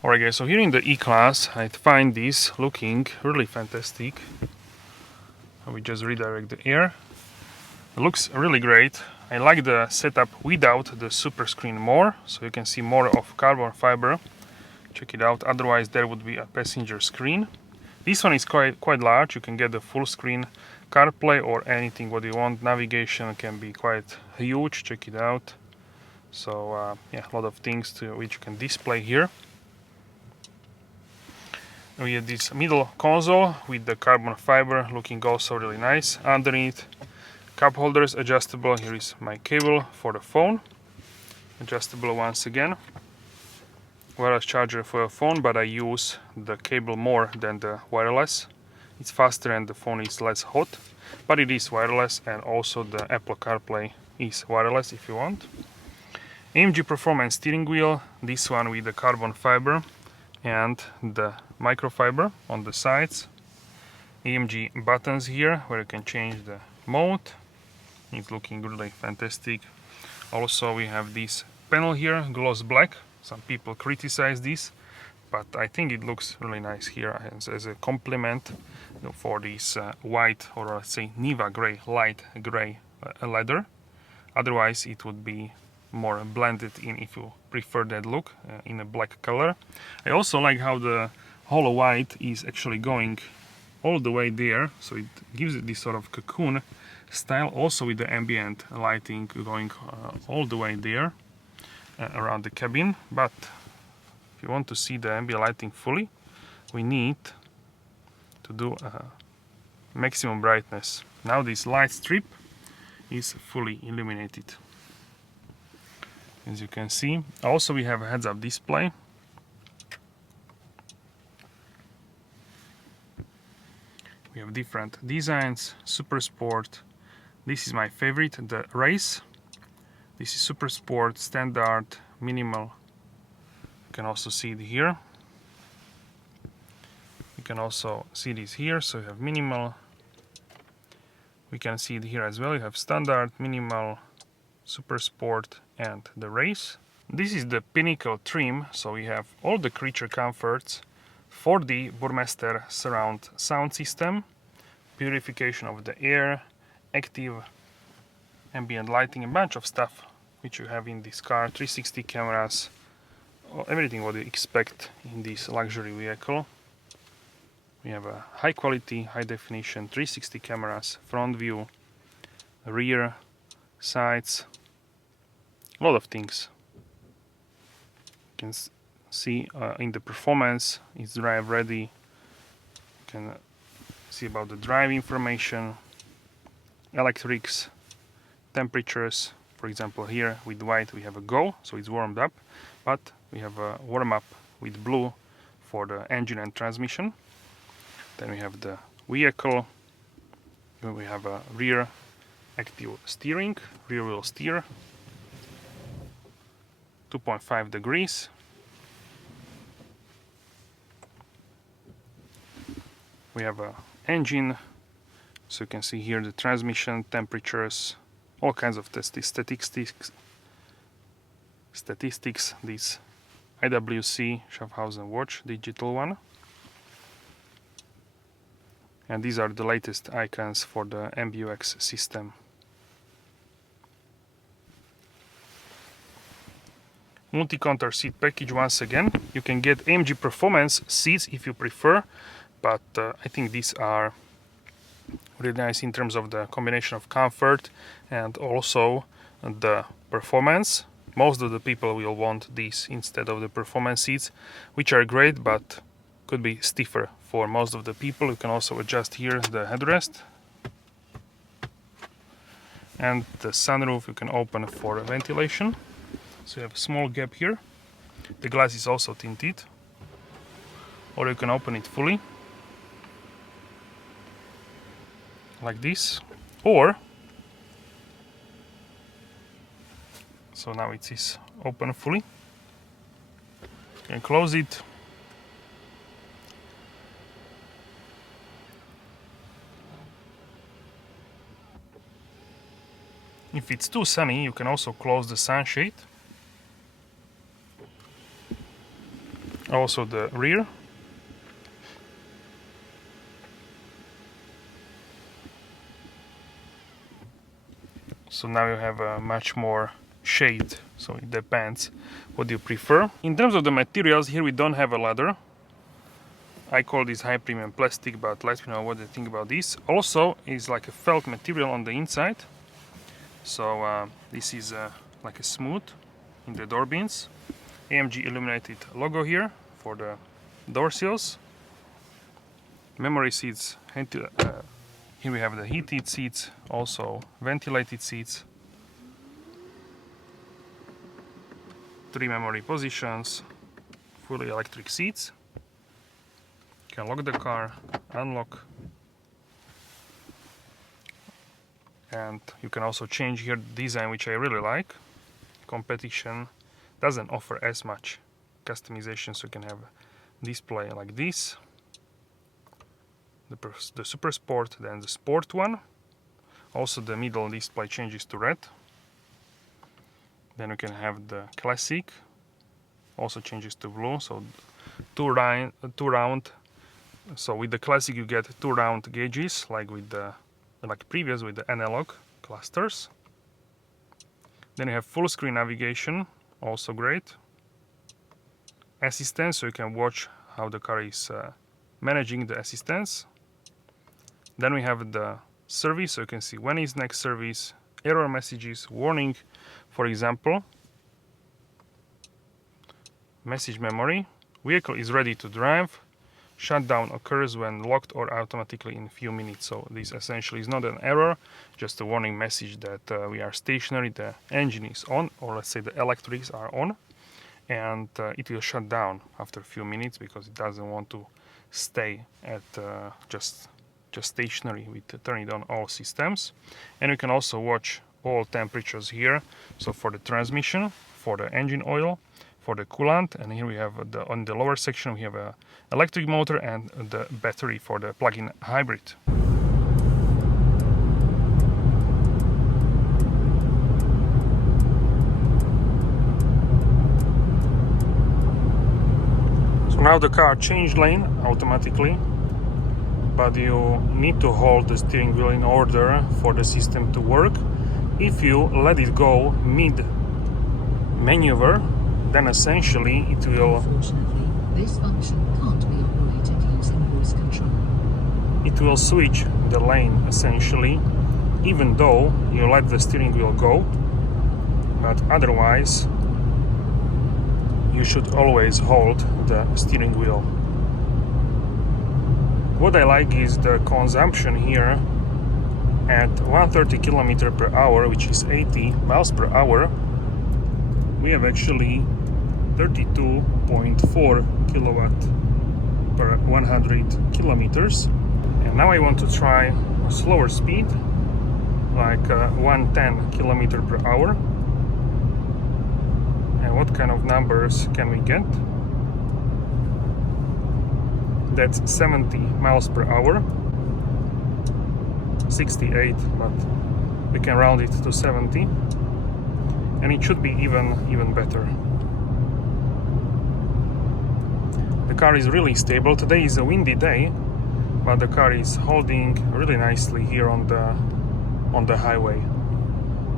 Alright guys, so here in the E-Class I find this looking really fantastic. We just redirect the air. It looks really great. I like the setup without the super screen more, so you can see more of carbon fiber. Check it out, otherwise there would be a passenger screen. This one is quite large. You can get the full screen CarPlay or anything what you want. Navigation can be quite huge, check it out. So yeah, a lot of things which you can display here. We have this middle console with the carbon fiber looking also really nice. Underneath, cup holders adjustable. Here is my cable for the phone, adjustable once again. Wireless charger for a phone, but I use the cable more than the wireless. It's faster and the phone is less hot, but it is wireless, and also the Apple CarPlay is wireless if you want. AMG Performance steering wheel, this one with the carbon fiber and the microfiber on the sides. AMG buttons here where you can change the mode. It's looking really fantastic. Also we have this panel here, gloss black. Some people criticize this, but I think it looks really nice here as a complement for this white, or let's say Niva gray, light gray leather. Otherwise it would be more blended in if you prefer that look in a black color. I also like how the hollow white is actually going all the way there, so it gives it this sort of cocoon style, also with the ambient lighting going all the way there around the cabin. But if you want to see the ambient lighting fully, we need to do maximum brightness. Now this light strip is fully illuminated, as you can see. Also we have a heads-up display. We have different designs, Super Sport. This is my favorite, the Race. This is Super Sport, Standard, Minimal. You can also see it here. You can also see this here, so you have Minimal. We can see it here as well. You have Standard, Minimal, Super Sport and the Race. This is the Pinnacle trim, so we have all the creature comforts, 4D Burmester surround sound system, purification of the air, active ambient lighting, a bunch of stuff which you have in this car, 360 cameras, everything what you expect in this luxury vehicle. We have a high quality, high definition 360 cameras, front view, rear, sides, a lot of things. You can see in the performance, it's drive ready. You can see about the drive information, electrics, temperatures. For example, here with white we have a go, so it's warmed up, but we have a warm up with blue for the engine and transmission. Then we have the vehicle. Then we have a rear active steering, rear wheel steer, 2.5 degrees. We have a engine, so you can see here the transmission, temperatures, all kinds of statistics. This IWC Schaffhausen watch, digital one. And these are the latest icons for the MBUX system. Multi-contour seat package once again. You can get AMG Performance seats if you prefer, but I think these are really nice in terms of the combination of comfort and also the performance. Most of the people will want these instead of the performance seats, which are great but could be stiffer for most of the people. You can also adjust here the headrest, and the sunroof you can open for ventilation, so you have a small gap here. The glass is also tinted, or you can open it fully like this, or so now it is open fully. You can close it. If it's too sunny, you can also close the sunshade. Also the rear. So now you have a much more shade, so it depends what you prefer. In terms of the materials, here we don't have a leather. I call this high premium plastic, but let me know what you think about this. Also is like a felt material on the inside. So this is like a smooth in the door bins. AMG illuminated logo here for the door sills. Memory seats. Here we have the heated seats, also ventilated seats. 3 memory positions, fully electric seats. You can lock the car, unlock. And you can also change here the design, which I really like. Competition doesn't offer as much customization, so you can have a display like this. The Super Sport, then the Sport one. Also the middle display changes to red. Then you can have the Classic, also changes to blue, so two round. So with the Classic you get 2 round gauges, like with the previous with the analog clusters. Then you have full screen navigation, also great. Assistance, so you can watch how the car is managing the assistance. Then we have the service, so you can see when is next service, error messages, warning, for example. Message memory, vehicle is ready to drive. Shutdown occurs when locked or automatically in a few minutes. So this essentially is not an error, just a warning message that we are stationary, the engine is on, or let's say the electrics are on, and it will shut down after a few minutes because it doesn't want to stay at just stationary with turning on all systems. And you can also watch all temperatures here, so for the transmission, for the engine oil, for the coolant, and here we have on the lower section we have a electric motor and the battery for the plug-in hybrid. So now the car changed lane automatically, but you need to hold the steering wheel in order for the system to work. If you let it go mid-maneuver, then essentially it will... Unfortunately, this function can't be operated using voice control. It will switch the lane essentially, even though you let the steering wheel go, but otherwise you should always hold the steering wheel. What I like is the consumption here at 130 km per hour, which is 80 miles per hour. We have actually 32.4 kilowatt per 100 kilometers. And now I want to try a slower speed, like 110 km per hour. And what kind of numbers can we get? That's 70 miles per hour. 68, but we can round it to 70. And it should be even better. The car is really stable. Today is a windy day, but the car is holding really nicely here on the highway.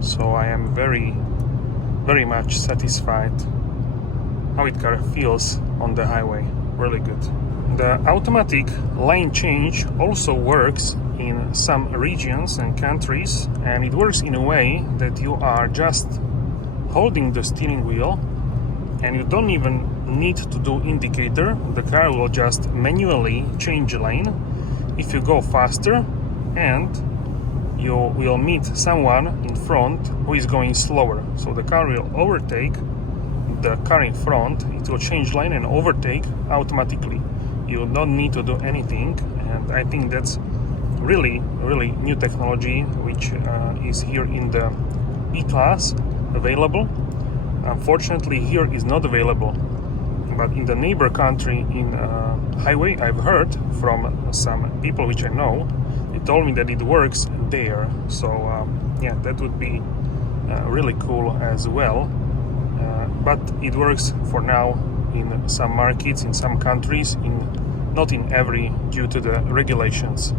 So I am very much satisfied how it car feels on the highway. Really good. The automatic lane change also works in some regions and countries, and it works in a way that you are just holding the steering wheel and you don't even need to do indicator. The car will just manually change lane if you go faster, and you will meet someone in front who is going slower. So the car will overtake the car in front, it will change lane and overtake automatically. You don't need to do anything, and I think that's really new technology which is here in the E-Class available. Unfortunately here is not available, but in the neighbor country in highway, I've heard from some people which I know, they told me that it works there. So yeah, that would be really cool as well, but it works for now in some markets, in some countries, not in every, due to the regulations.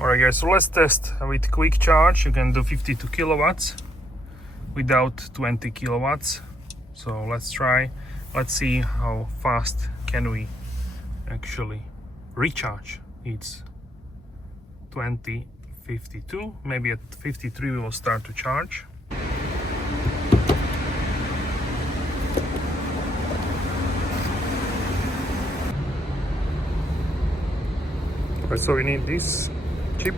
Alright guys, so let's test with quick charge. You can do 52 kilowatts without 20 kilowatts. So let's try. Let's see how fast can we actually recharge. It's 20:52. Maybe at 53 we will start to charge. Right, so we need this chip.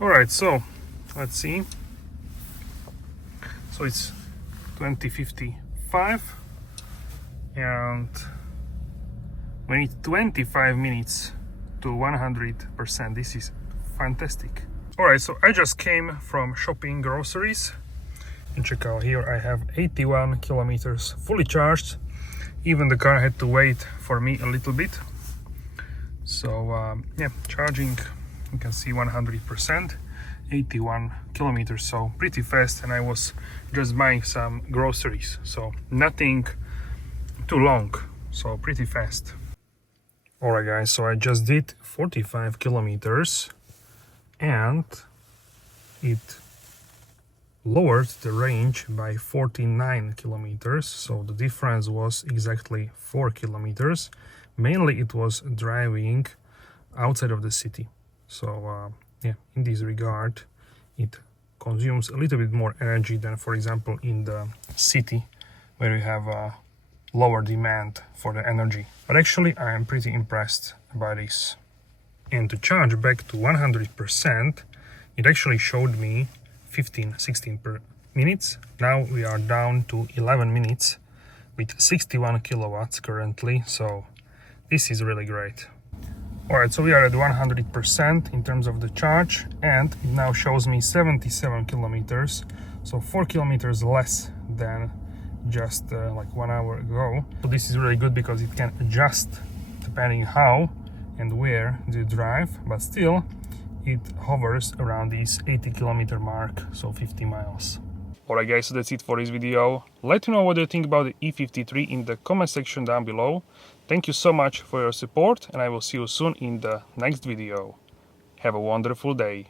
Alright, so let's see. So it's 20:55 and we need 25 minutes to 100%. This is fantastic. Alright, so I just came from shopping groceries. And check out here, I have 81 kilometers fully charged. Even the car had to wait for me a little bit. So yeah, charging, you can see 100%, 81 kilometers, so pretty fast. And I was just buying some groceries, so nothing too long, so pretty fast. Alright guys, so I just did 45 kilometers and it lowered the range by 49 kilometers, so the difference was exactly 4 kilometers. Mainly it was driving outside of the city. So yeah, in this regard, it consumes a little bit more energy than, for example, in the city, where you have a lower demand for the energy. But actually, I am pretty impressed by this. And to charge back to 100%, it actually showed me 16 per minutes. Now we are down to 11 minutes with 61 kilowatts currently, so this is really great. Alright, so we are at 100% in terms of the charge, and it now shows me 77 kilometers, so 4 kilometers less than just like 1 hour ago. So this is really good because it can adjust depending how and where you drive, but still it hovers around this 80 kilometer mark, so 50 miles. Alright guys, so that's it for this video. Let me know what you think about the E53 in the comment section down below. Thank you so much for your support, and I will see you soon in the next video. Have a wonderful day.